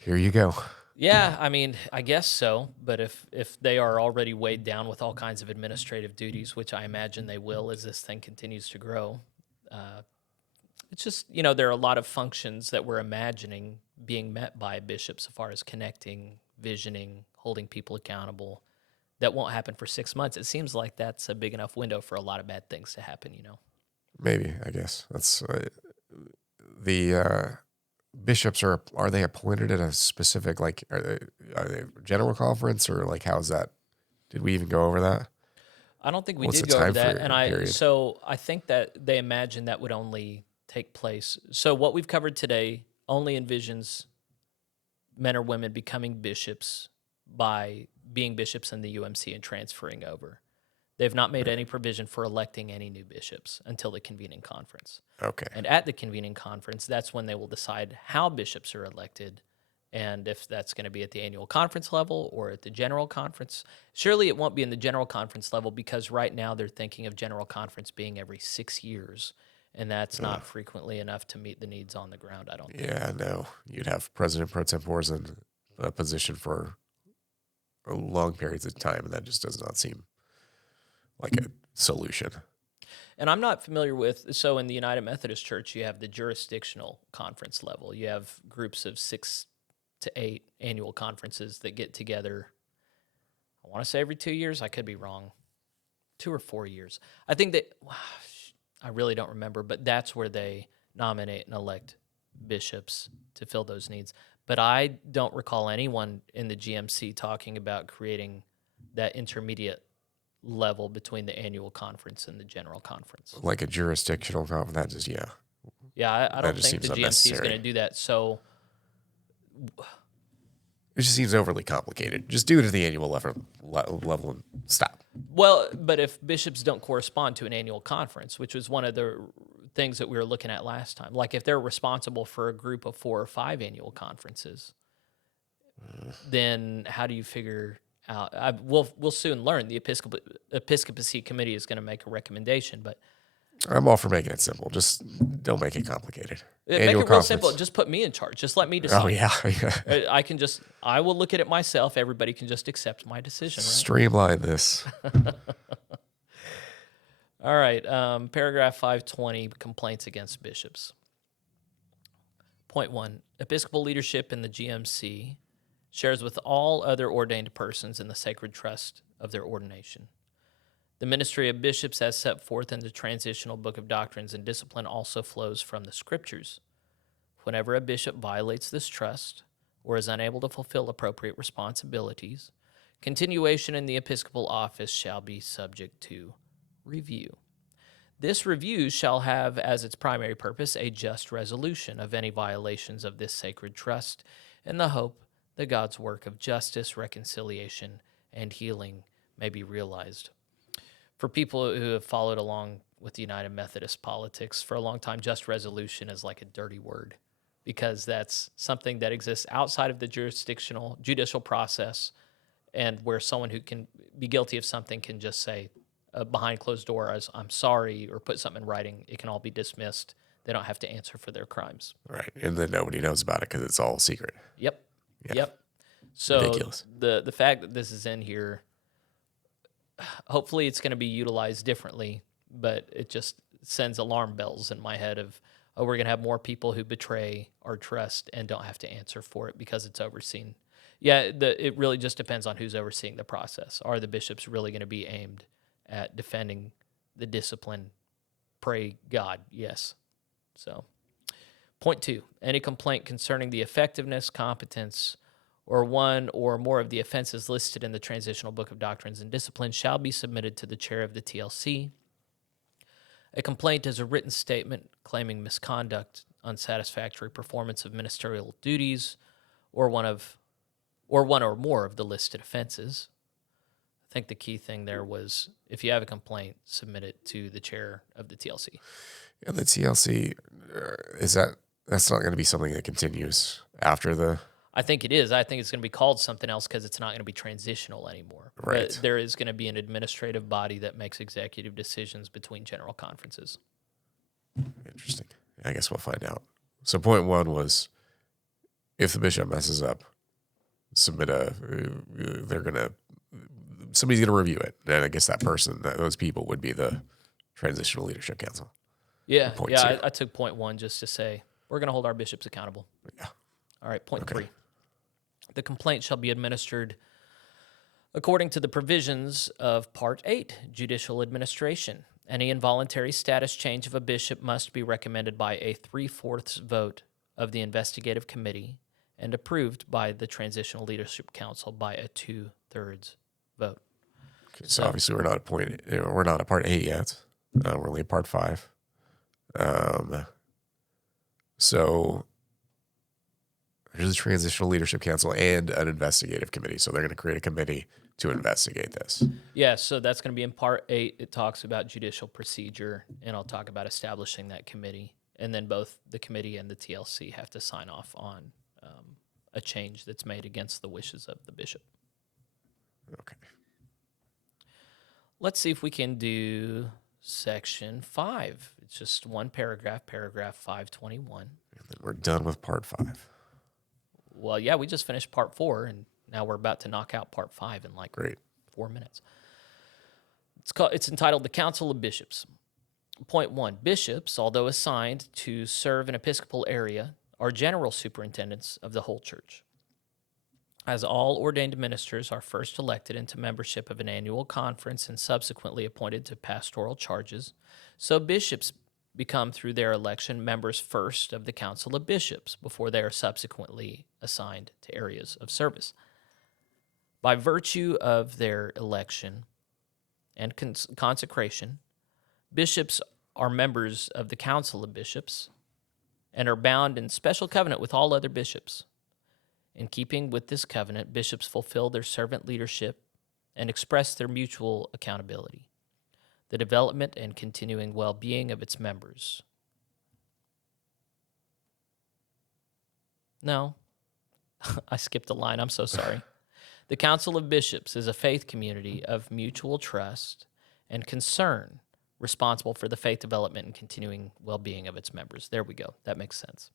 Here you go. Yeah, I mean, I guess so. But if they are already weighed down with all kinds of administrative duties, which I imagine they will as this thing continues to grow, it's just, there are a lot of functions that we're imagining being met by a bishop so far as connecting, visioning, holding people accountable. That won't happen for 6 months. It seems like that's a big enough window for a lot of bad things to happen, Maybe, I guess. That's the bishops are they appointed at a specific, like, are they general conference, or like, how's that? Did we even go over that? I don't think we What's did the go over time that. frame And period? so I think that they imagine that would only take place. So what we've covered today only envisions men or women becoming bishops by being bishops in the UMC and transferring over. They've not made any provision for electing any new bishops until the convening conference. Okay. And at the convening conference, that's when they will decide how bishops are elected and if that's going to be at the annual conference level or at the general conference. Surely it won't be in the general conference level because right now they're thinking of general conference being every 6 years, and that's not frequently enough to meet the needs on the ground, I don't think. Yeah, no. You'd have President Pro Tempores in a position for long periods of time, and that just does not seem like a solution. And I'm not familiar with, so in the United Methodist Church, you have the jurisdictional conference level. You have groups of 6 to 8 annual conferences that get together, I want to say every 2 years. I could be wrong. 2 or 4 years. I think that, I really don't remember, but that's where they nominate and elect bishops to fill those needs. But I don't recall anyone in the GMC talking about creating that intermediate level between the annual conference and the general conference. Like a jurisdictional conference, that just, yeah. Yeah, I don't just think the seems GMC is unnecessary. going to do that. So, It just seems overly complicated. Just do it at the annual level and stop. well, but if bishops don't correspond to an annual conference, which was one of the things that we were looking at last time, like if they're responsible for a group of 4 or 5 annual conferences, then how do you figure out? We'll soon learn. The Episcopacy Committee is going to make a recommendation, but I'm all for making it simple. Just don't make it complicated. make it real simple. Just put me in charge. Just let me decide. Oh, yeah. I will look at it myself. Everybody can just accept my decision, right? Streamline this. All right. Paragraph 520, complaints against bishops. Point 1, Episcopal leadership in the GMC shares with all other ordained persons in the sacred trust of their ordination. The ministry of bishops as set forth in the Transitional Book of Doctrines and Discipline also flows from the Scriptures. Whenever a bishop violates this trust or is unable to fulfill appropriate responsibilities, continuation in the episcopal office shall be subject to review. This review shall have as its primary purpose a just resolution of any violations of this sacred trust in the hope that God's work of justice, reconciliation, and healing may be realized. For people who have followed along with United Methodist politics. For a long time, just resolution is like a dirty word because that's something that exists outside of the judicial process, and where someone who can be guilty of something can just say behind closed doors, I'm sorry, or put something in writing. It can all be dismissed. They don't have to answer for their crimes. Right. And then nobody knows about it because it's all secret. Yep. Yeah. Yep. So Ridiculous. the fact that this is in here, hopefully it's going to be utilized differently, but it just sends alarm bells in my head of, oh, we're going to have more people who betray our trust and don't have to answer for it because it's overseen. Yeah, it really just depends on who's overseeing the process. Are the bishops really going to be aimed at defending the discipline? Pray God, yes. So, point 2, any complaint concerning the effectiveness, competence, or one or more of the offenses listed in the Transitional Book of Doctrines and Discipline shall be submitted to the chair of the TLC. A complaint is a written statement claiming misconduct, unsatisfactory performance of ministerial duties, or one or more of the listed offenses. I think the key thing there was if you have a complaint, submit it to the chair of the TLC. Yeah, the TLC, that's not going to be something that continues after the... I think it is. I think it's going to be called something else because it's not going to be transitional anymore. Right. But there is going to be an administrative body that makes executive decisions between general conferences. Interesting. I guess we'll find out. So point 1 was if the bishop messes up, submit somebody's going to review it. And I guess those people would be the Transitional Leadership Council. Yeah, I took point 1 just to say we're going to hold our bishops accountable. Yeah. All right, point 3. The complaint shall be administered according to the provisions of Part 8, Judicial Administration. Any involuntary status change of a bishop must be recommended by a 3/4 vote of the investigative committee and approved by the Transitional Leadership Council by a 2/3 vote. Okay, so obviously we're not appointed. We're not a Part 8 yet. We're only a Part 5. So there's a Transitional Leadership Council and an investigative committee. So they're going to create a committee to investigate this. Yeah, so that's going to be in Part 8. It talks about judicial procedure, and I'll talk about establishing that committee. And then both the committee and the TLC have to sign off on a change that's made against the wishes of the bishop. Okay. Let's see if we can do Section 5. It's just one paragraph, paragraph 521. And then we're done with Part 5. Well, yeah, we just finished Part 4, and now we're about to knock out Part 5 in like 4 minutes. It's entitled The Council of Bishops. Point 1, bishops, although assigned to serve an episcopal area, are general superintendents of the whole church. As all ordained ministers are first elected into membership of an annual conference and subsequently appointed to pastoral charges, so bishops become, through their election, members first of the Council of Bishops before they are subsequently assigned to areas of service. By virtue of their election and consecration, bishops are members of the Council of Bishops and are bound in special covenant with all other bishops. In keeping with this covenant, bishops fulfill their servant leadership and express their mutual accountability, the development and continuing well-being of its members. No, I skipped a line. I'm so sorry. The Council of Bishops is a faith community of mutual trust and concern responsible for the faith development and continuing well-being of its members. There we go. That makes sense.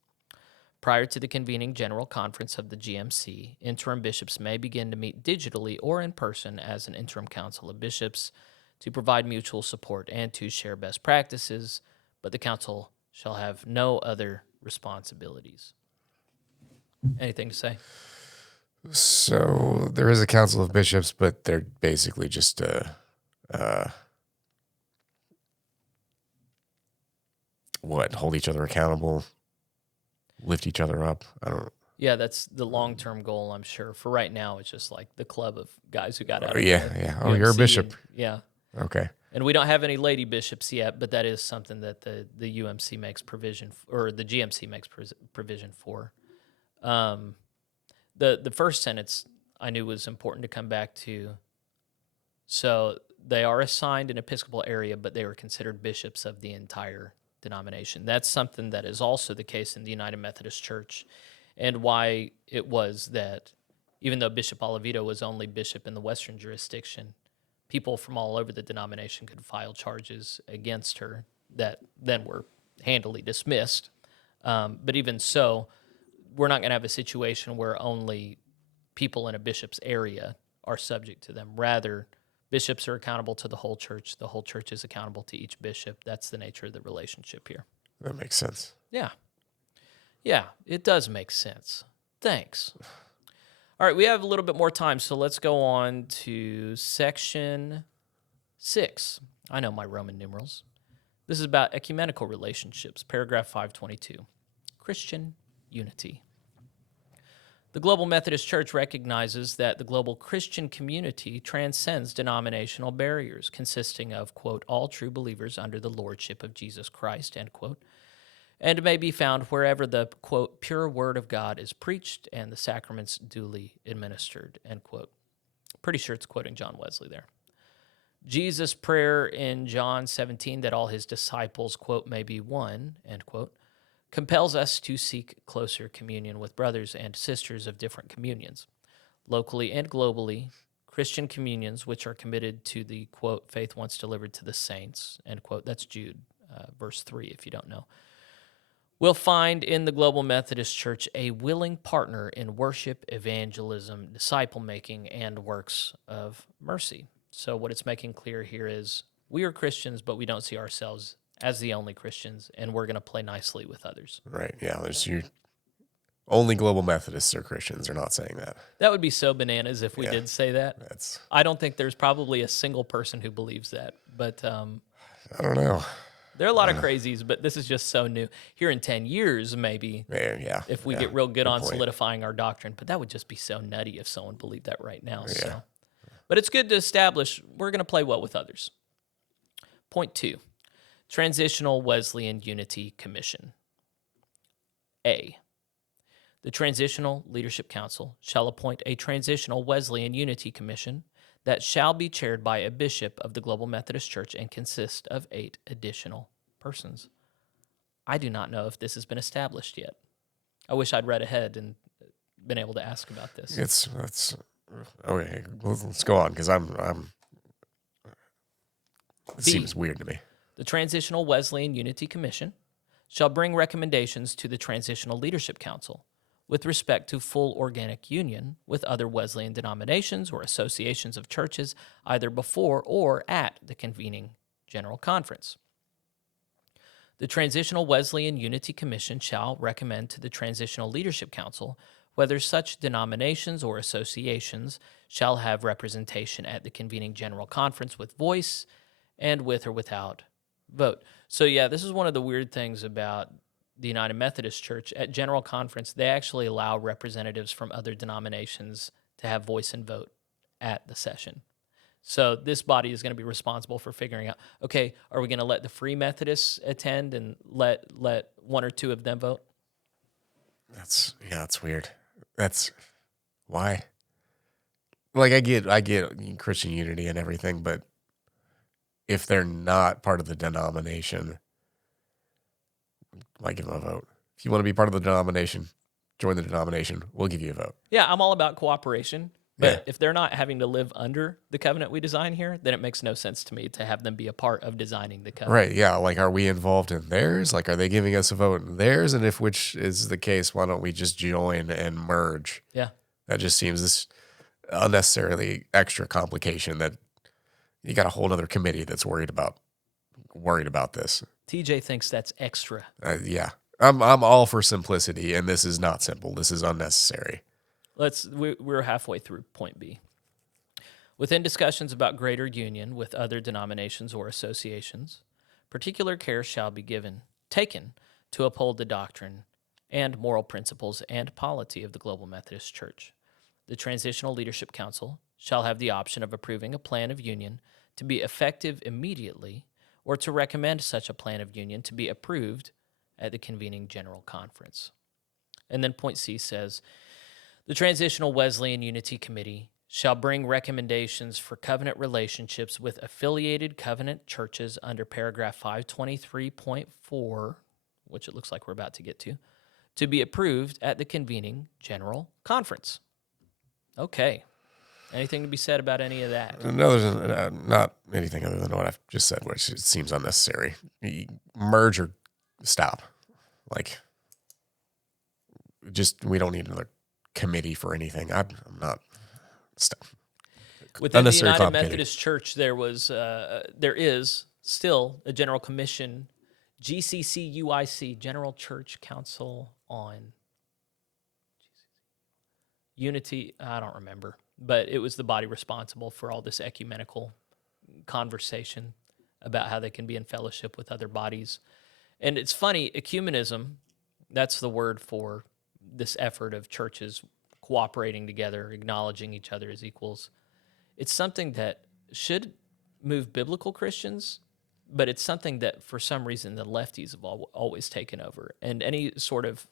Prior to the convening general conference of the GMC, interim bishops may begin to meet digitally or in person as an interim council of bishops to provide mutual support and to share best practices, but the council shall have no other responsibilities. Anything to say? So there is a council of bishops, but they're basically just hold each other accountable, lift each other up. I don't. Yeah, that's the long-term goal, I'm sure. For right now, it's just like the club of guys who got out of Yeah. Oh, you're a UMC, bishop. Yeah. Okay. And we don't have any lady bishops yet, but that is something that the UMC makes provision, or the GMC makes provision for. The first sentence I knew was important to come back to. So they are assigned an episcopal area, but they are considered bishops of the entire denomination. That's something that is also the case in the United Methodist Church, and why it was that even though Bishop Oliveto was only bishop in the Western jurisdiction, people from all over the denomination could file charges against her that then were handily dismissed. But even so, we're not going to have a situation where only people in a bishop's area are subject to them. Rather, bishops are accountable to the whole church. The whole church is accountable to each bishop. That's the nature of the relationship here. That makes sense. Yeah. Yeah, it does make sense. Thanks. All right, we have a little bit more time, so let's go on to section 6. I know my Roman numerals. This is about ecumenical relationships, paragraph 522. Christian unity. The Global Methodist Church recognizes that the global Christian community transcends denominational barriers, consisting of, quote, all true believers under the lordship of Jesus Christ, end quote, and may be found wherever the, quote, pure word of God is preached and the sacraments duly administered, end quote. Pretty sure it's quoting John Wesley there. Jesus' prayer in John 17 that all his disciples, quote, may be one, end quote, compels us to seek closer communion with brothers and sisters of different communions. Locally and globally, Christian communions which are committed to the, quote, faith once delivered to the saints, end quote, that's Jude, verse 3, if you don't know, will find in the Global Methodist Church a willing partner in worship, evangelism, disciple-making, and works of mercy. So what it's making clear here is we are Christians, but we don't see ourselves as the only Christians, and we're going to play nicely with others. Right, yeah. Only Global Methodists are Christians. They're not saying that. That would be so bananas if we did say that. I don't think there's probably a single person who believes that, but I don't know. There are a lot of crazies, but this is just so new. Here in 10 years, maybe, if we get real good on solidifying our doctrine, but that would just be so nutty if someone believed that right now. Yeah. So, but it's good to establish we're going to play well with others. Point 2, Transitional Wesleyan Unity Commission. A, the Transitional Leadership Council shall appoint a Transitional Wesleyan Unity Commission that shall be chaired by a bishop of the Global Methodist Church and consist of 8 additional persons. I do not know if this has been established yet. I wish I'd read ahead and been able to ask about this. Okay. Let's go on because it seems weird to me. The Transitional Wesleyan Unity Commission shall bring recommendations to the Transitional Leadership Council with respect to full organic union with other Wesleyan denominations or associations of churches, either before or at the convening General Conference. The Transitional Wesleyan Unity Commission shall recommend to the Transitional Leadership Council whether such denominations or associations shall have representation at the convening General Conference with voice and with or without vote. So yeah, this is one of the weird things about the United Methodist Church. At General Conference, they actually allow representatives from other denominations to have voice and vote at the session. So this body is going to be responsible for figuring out, okay, are we going to let the Free Methodists attend and let 1 or 2 of them vote? That's weird. That's why. Like I get Christian unity and everything, but if they're not part of the denomination, I give them a vote. If you want to be part of the denomination, join the denomination. We'll give you a vote. Yeah, I'm all about cooperation. But if they're not having to live under the covenant we design here, then it makes no sense to me to have them be a part of designing the covenant. Right, yeah. Like, are we involved in theirs? Like, are they giving us a vote in theirs? And if which is the case, why don't we just join and merge? Yeah. That just seems this unnecessarily extra complication that you got a whole other committee that's worried about this. TJ thinks that's extra. Yeah. I'm all for simplicity, and this is not simple. This is unnecessary. We're halfway through point B. Within discussions about greater union with other denominations or associations, particular care shall be taken to uphold the doctrine and moral principles and polity of the Global Methodist Church. The Transitional Leadership Council shall have the option of approving a plan of union to be effective immediately or to recommend such a plan of union to be approved at the convening General Conference. And then point C says, the Transitional Wesleyan Unity Committee shall bring recommendations for covenant relationships with affiliated covenant churches under paragraph 523.4, which it looks like we're about to get to be approved at the convening general conference. Okay. Anything to be said about any of that? Not anything other than what I've just said, which it seems unnecessary. Merge or stop. Like, we don't need another committee for anything. I'm not. Stop. Within the United Methodist Church, there is still a General Commission, GCCUIC, General Church Council on Unity. I don't remember, but it was the body responsible for all this ecumenical conversation about how they can be in fellowship with other bodies. And it's funny, ecumenism, that's the word for this effort of churches cooperating together, acknowledging each other as equals. It's something that should move biblical Christians, but it's something that for some reason the lefties have always taken over. And any sort of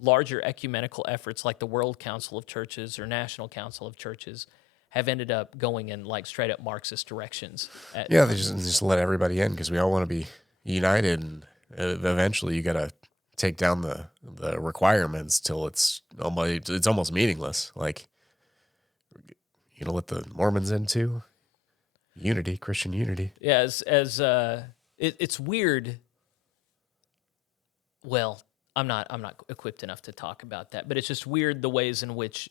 larger ecumenical efforts like the World Council of Churches or National Council of Churches have ended up going in like straight up Marxist directions. They just let everybody in because we all want to be united, and eventually you got to take down the requirements till it's almost meaningless. Like, you know, let the Mormons in too. Unity, Christian unity. Yeah, it's weird. Well, I'm not equipped enough to talk about that, but it's just weird the ways in which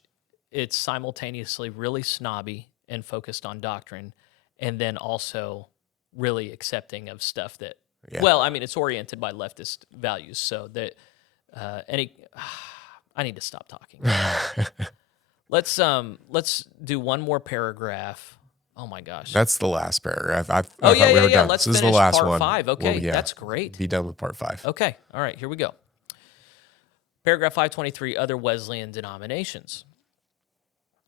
it's simultaneously really snobby and focused on doctrine, and then also really accepting of stuff that. Yeah. Well, I mean, it's oriented by leftist values, so that I need to stop talking. Let's do one more paragraph. Oh my gosh, that's the last paragraph. I thought we were done. Let's finish this is the last part one. 5. Okay, that's great. Be done with part 5. Okay, all right, here we go. Paragraph 523, other Wesleyan denominations.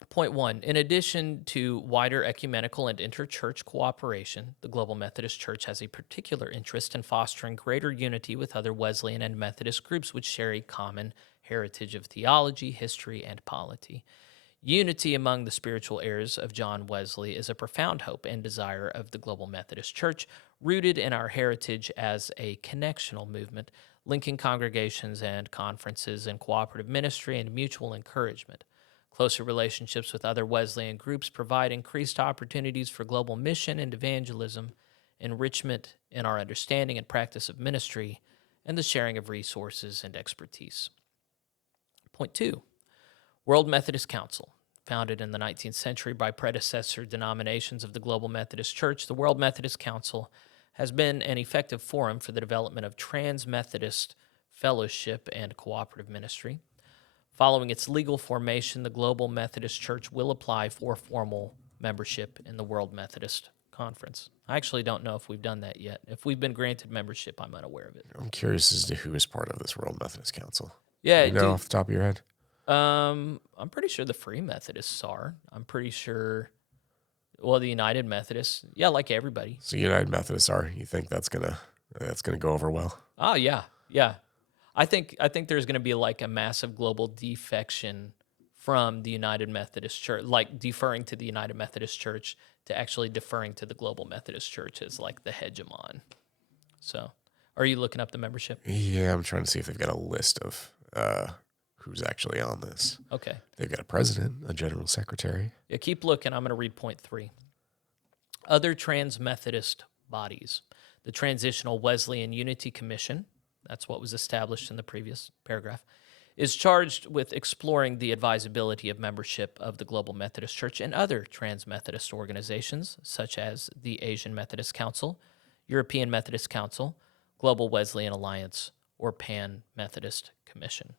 Point 1, in addition to wider ecumenical and interchurch cooperation, the Global Methodist Church has a particular interest in fostering greater unity with other Wesleyan and Methodist groups which share a common heritage of theology, history, and polity. Unity among the spiritual heirs of John Wesley is a profound hope and desire of the Global Methodist Church, rooted in our heritage as a connectional movement, linking congregations and conferences in cooperative ministry and mutual encouragement. Closer relationships with other Wesleyan groups provide increased opportunities for global mission and evangelism, enrichment in our understanding and practice of ministry, and the sharing of resources and expertise. Point 2, World Methodist Council. Founded in the 19th century by predecessor denominations of the Global Methodist Church, the World Methodist Council has been an effective forum for the development of trans-Methodist fellowship and cooperative ministry. Following its legal formation, the Global Methodist Church will apply for formal membership in the World Methodist Conference. I actually don't know if we've done that yet. If we've been granted membership, I'm unaware of it. I'm curious as to who is part of this World Methodist Council. Yeah, you know off the top of your head? I'm pretty sure the Free Methodists are. I'm pretty sure, well, the United Methodists. Yeah, like everybody. So United Methodists are. You think that's gonna go over well? Oh yeah. I think there's going to be like a massive global defection from the United Methodist Church, like deferring to the United Methodist Church to actually deferring to the Global Methodist Church as like the hegemon. So, are you looking up the membership? Yeah, I'm trying to see if they've got a list of who's actually on this. Okay. They've got a president, a general secretary. Yeah, keep looking. I'm going to read point 3. Other trans-Methodist bodies. The Transitional Wesleyan Unity Commission, that's what was established in the previous paragraph, is charged with exploring the advisability of membership of the Global Methodist Church and other trans-Methodist organizations, such as the Asian Methodist Council, European Methodist Council, Global Wesleyan Alliance, or Pan-Methodist Commission.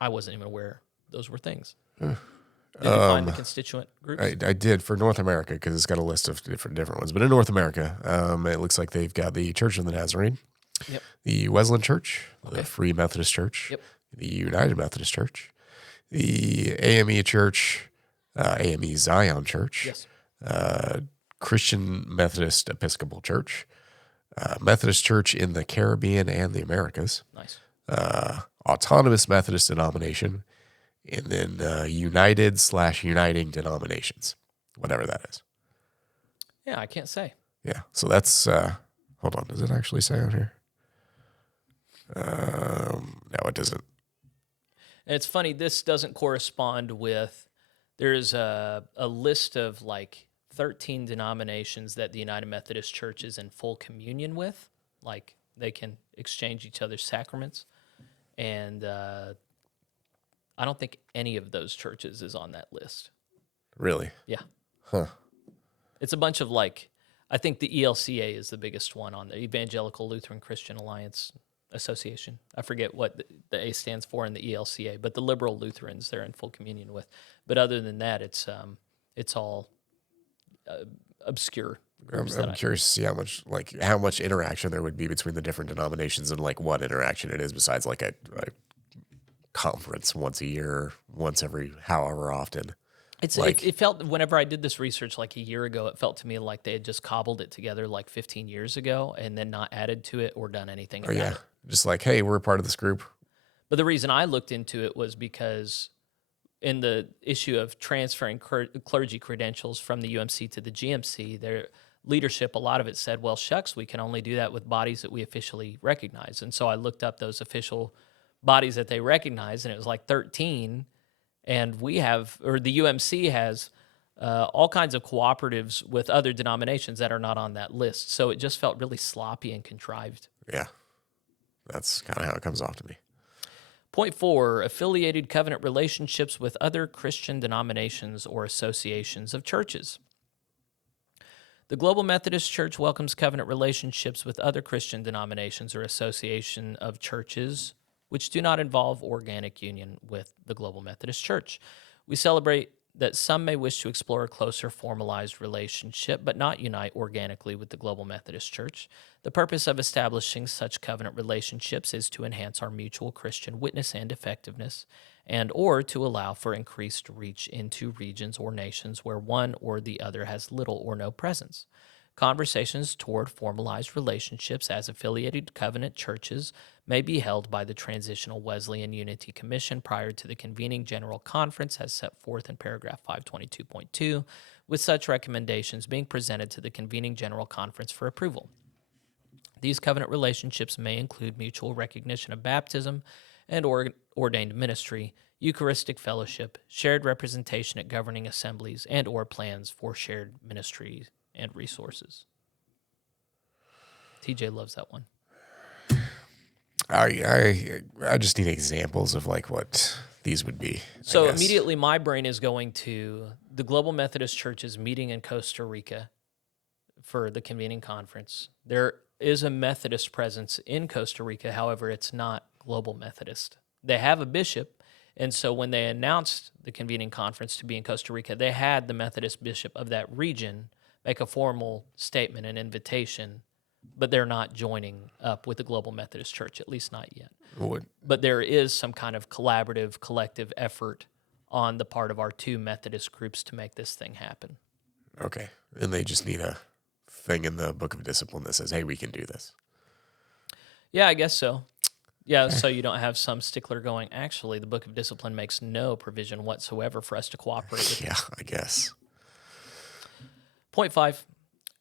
I wasn't even aware those were things. Did you find the constituent groups? I did for North America because it's got a list of different ones. But in North America, it looks like they've got the Church of the Nazarene, yep, the Wesleyan Church, okay, the Free Methodist Church, yep, the United Methodist Church, the AME Church, AME Zion Church, yes, Christian Methodist Episcopal Church, Methodist Church in the Caribbean and the Americas, nice, Autonomous Methodist Denomination, and then United/Uniting Denominations, whatever that is. Yeah, I can't say. Yeah, so that's, hold on, does it actually say on here? No, it doesn't. And it's funny, this doesn't correspond with, there's a list of like 13 denominations that the United Methodist Church is in full communion with. Like they can exchange each other's sacraments. And I don't think any of those churches is on that list. Really? Yeah. Huh. It's a bunch of like, I think the ELCA is the biggest one on the Evangelical Lutheran Christian Alliance Association. I forget what the A stands for in the ELCA, but the liberal Lutherans they're in full communion with. But other than that, it's all obscure groups. I'm curious to see how much interaction there would be between the different denominations and like what interaction it is besides like a conference once a year, once every however often. It felt, whenever I did this research like a year ago, it felt to me like they had just cobbled it together like 15 years ago and then not added to it or done anything about it. Just like, hey, we're a part of this group. But the reason I looked into it was because in the issue of transferring clergy credentials from the UMC to the GMC, their leadership, a lot of it said, well, shucks, we can only do that with bodies that we officially recognize. And so I looked up those official bodies that they recognize, and it was like 13. And we have, or the UMC has, all kinds of cooperatives with other denominations that are not on that list. So it just felt really sloppy and contrived. Yeah, that's kind of how it comes off to me. Point 4, affiliated covenant relationships with other Christian denominations or associations of churches. The Global Methodist Church welcomes covenant relationships with other Christian denominations or association of churches which do not involve organic union with the Global Methodist Church. We celebrate that some may wish to explore a closer formalized relationship, but not unite organically with the Global Methodist Church. The purpose of establishing such covenant relationships is to enhance our mutual Christian witness and effectiveness, and or to allow for increased reach into regions or nations where one or the other has little or no presence. Conversations toward formalized relationships as affiliated covenant churches may be held by the Transitional Wesleyan Unity Commission prior to the convening General Conference as set forth in paragraph 522.2, with such recommendations being presented to the convening General Conference for approval. These covenant relationships may include mutual recognition of baptism and ordained ministry, Eucharistic fellowship, shared representation at governing assemblies, and or plans for shared ministry and resources. TJ loves that one. I just need examples of like what these would be. So immediately my brain is going to the Global Methodist Church's meeting in Costa Rica for the convening conference. There is a Methodist presence in Costa Rica. However, it's not Global Methodist. They have a bishop. And so when they announced the convening conference to be in Costa Rica, they had the Methodist bishop of that region make a formal statement, an invitation, but they're not joining up with the Global Methodist Church, at least not yet. But there is some kind of collaborative, collective effort on the part of our two Methodist groups to make this thing happen. Okay. And they just need a thing in the Book of Discipline that says, hey, we can do this. Yeah, I guess so. Yeah, so you don't have some stickler going, actually, the Book of Discipline makes no provision whatsoever for us to cooperate with. Yeah, I guess. Point 5,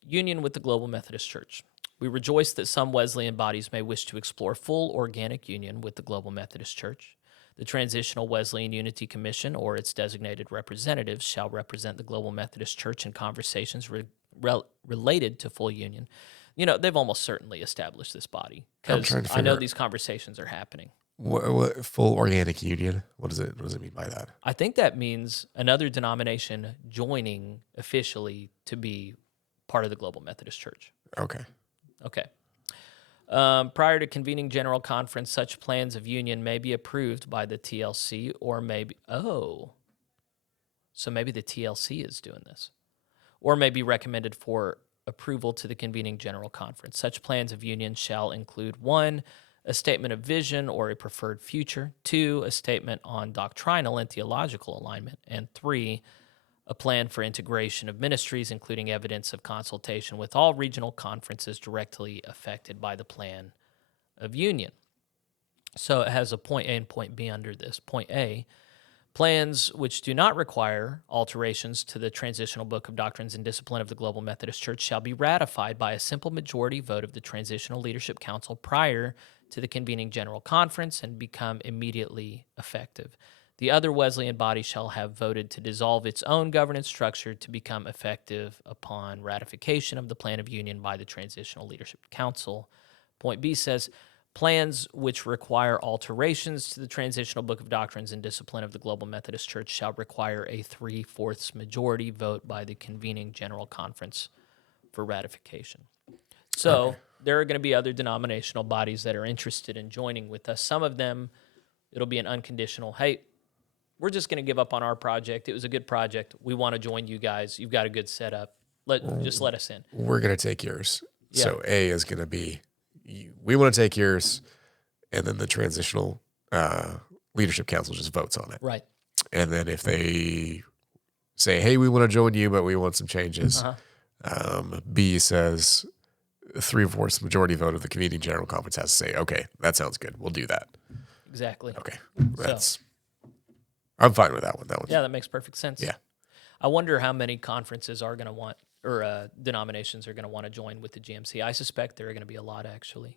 union with the Global Methodist Church. We rejoice that some Wesleyan bodies may wish to explore full organic union with the Global Methodist Church. The Transitional Wesleyan Unity Commission or its designated representatives shall represent the Global Methodist Church in conversations related to full union. You know, they've almost certainly established this body because I know these conversations are happening. What full organic union? What does it mean by that? I think that means another denomination joining officially to be part of the Global Methodist Church. Okay. Prior to convening General Conference, such plans of union may be approved by the TLC or maybe, so maybe the TLC is doing this, or may be recommended for approval to the convening General Conference. Such plans of union shall include 1, a statement of vision or a preferred future, 2, a statement on doctrinal and theological alignment, and 3, a plan for integration of ministries, including evidence of consultation with all regional conferences directly affected by the plan of union. So it has a point A and point B under this. Point A, Plans which do not require alterations to the transitional book of doctrines and discipline of the Global Methodist Church shall be ratified by a simple majority vote of the Transitional Leadership Council prior to the convening General Conference and become immediately effective. The other Wesleyan body shall have voted to dissolve its own governance structure to become effective upon ratification of the Plan of Union by the Transitional Leadership Council. Point B says, plans which require alterations to the Transitional Book of Doctrines and Discipline of the Global Methodist Church shall require a 3/4 majority vote by the convening General Conference for ratification. So there are going to be other denominational bodies that are interested in joining with us. Some of them, it'll be an unconditional, hey, we're just going to give up on our project. It was a good project. We want to join you guys. You've got a good setup. Just let us in. We're going to take yours. Yeah. So A is going to be, we want to take yours, and then the Transitional Leadership Council just votes on it. Right. And then if they say, hey, we want to join you, but we want some changes, B says 3/4 majority vote of the convening General Conference has to say, okay, that sounds good. We'll do that. Exactly. Okay. I'm fine with that one. Yeah, that makes perfect sense. Yeah. I wonder how many conferences are going to want, or denominations are going to want to join with the GMC. I suspect there are going to be a lot, actually.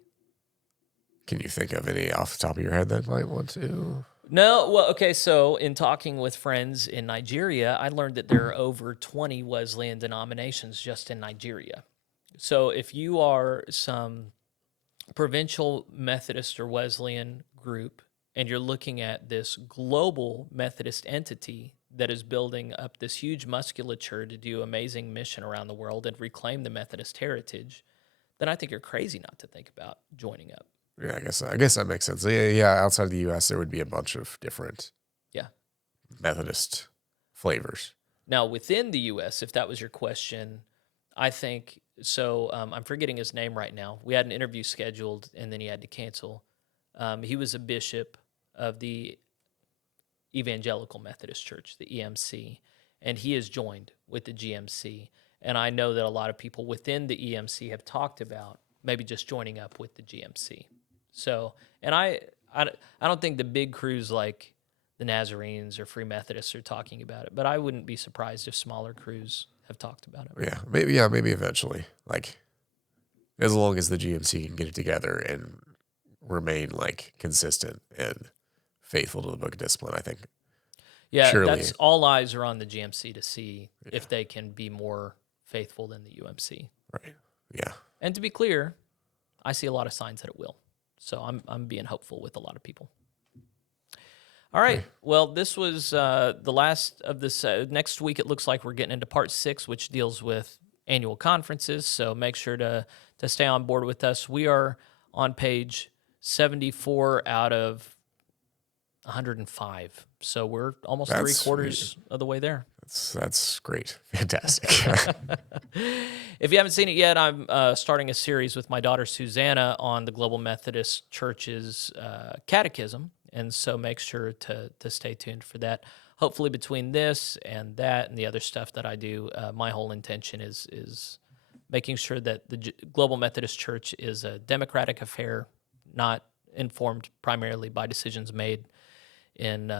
Can you think of any off the top of your head that might want to? No. Well, okay. So in talking with friends in Nigeria, I learned that there are over 20 Wesleyan denominations just in Nigeria. So if you are some provincial Methodist or Wesleyan group, and you're looking at this global Methodist entity that is building up this huge musculature to do amazing mission around the world and reclaim the Methodist heritage, then I think you're crazy not to think about joining up. Yeah, I guess that makes sense. Yeah, outside of the U.S., there would be a bunch of different Methodist flavors. Now, within the U.S., if that was your question, I think so. I'm forgetting his name right now. We had an interview scheduled, and then he had to cancel. He was a bishop of the Evangelical Methodist Church, the EMC, and he has joined with the GMC. And I know that a lot of people within the EMC have talked about maybe just joining up with the GMC. So, and I don't think the big crews like the Nazarenes or Free Methodists are talking about it, but I wouldn't be surprised if smaller crews have talked about it. Maybe eventually. Like, as long as the GMC can get it together and remain like consistent and faithful to the Book of Discipline, I think. Yeah, surely. That's all eyes are on the GMC to see if they can be more faithful than the UMC. Right. Yeah. And to be clear, I see a lot of signs that it will. So I'm being hopeful with a lot of people. All right. Well, this was the last of this. Next week, it looks like we're getting into part 6, which deals with annual conferences. So make sure to stay on board with us. We are on page 74 out of 105. So we're almost 3/4 of the way there. That's great. Fantastic. If you haven't seen it yet, I'm starting a series with my daughter Susanna on the Global Methodist Church's catechism. And so make sure to stay tuned for that. Hopefully between this and that and the other stuff that I do, my whole intention is making sure that the Global Methodist Church is a democratic affair, not informed primarily by decisions made in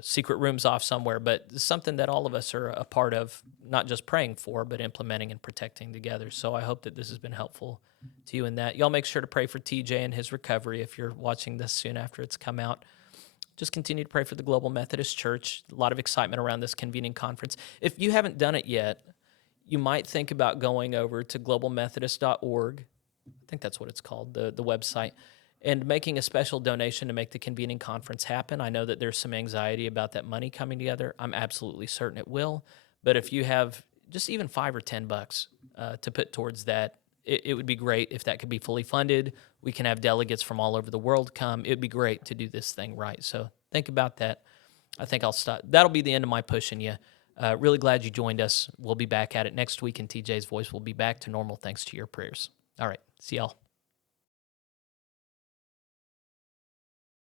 secret rooms off somewhere, but something that all of us are a part of, not just praying for, but implementing and protecting together. So I hope that this has been helpful to you in that. Y'all make sure to pray for TJ and his recovery if you're watching this soon after it's come out. Just continue to pray for the Global Methodist Church. A lot of excitement around this convening conference. If you haven't done it yet, you might think about going over to globalmethodist.org. I think that's what it's called, the website, and making a special donation to make the convening conference happen. I know that there's some anxiety about that money coming together. I'm absolutely certain it will. But if you have just even $5 or $10 to put towards that, it would be great if that could be fully funded. We can have delegates from all over the world come. It'd be great to do this thing right. So think about that. I think I'll stop. That'll be the end of my pushing you. Really glad you joined us. We'll be back at it next week, and TJ's voice will be back to normal thanks to your prayers. All right. See y'all.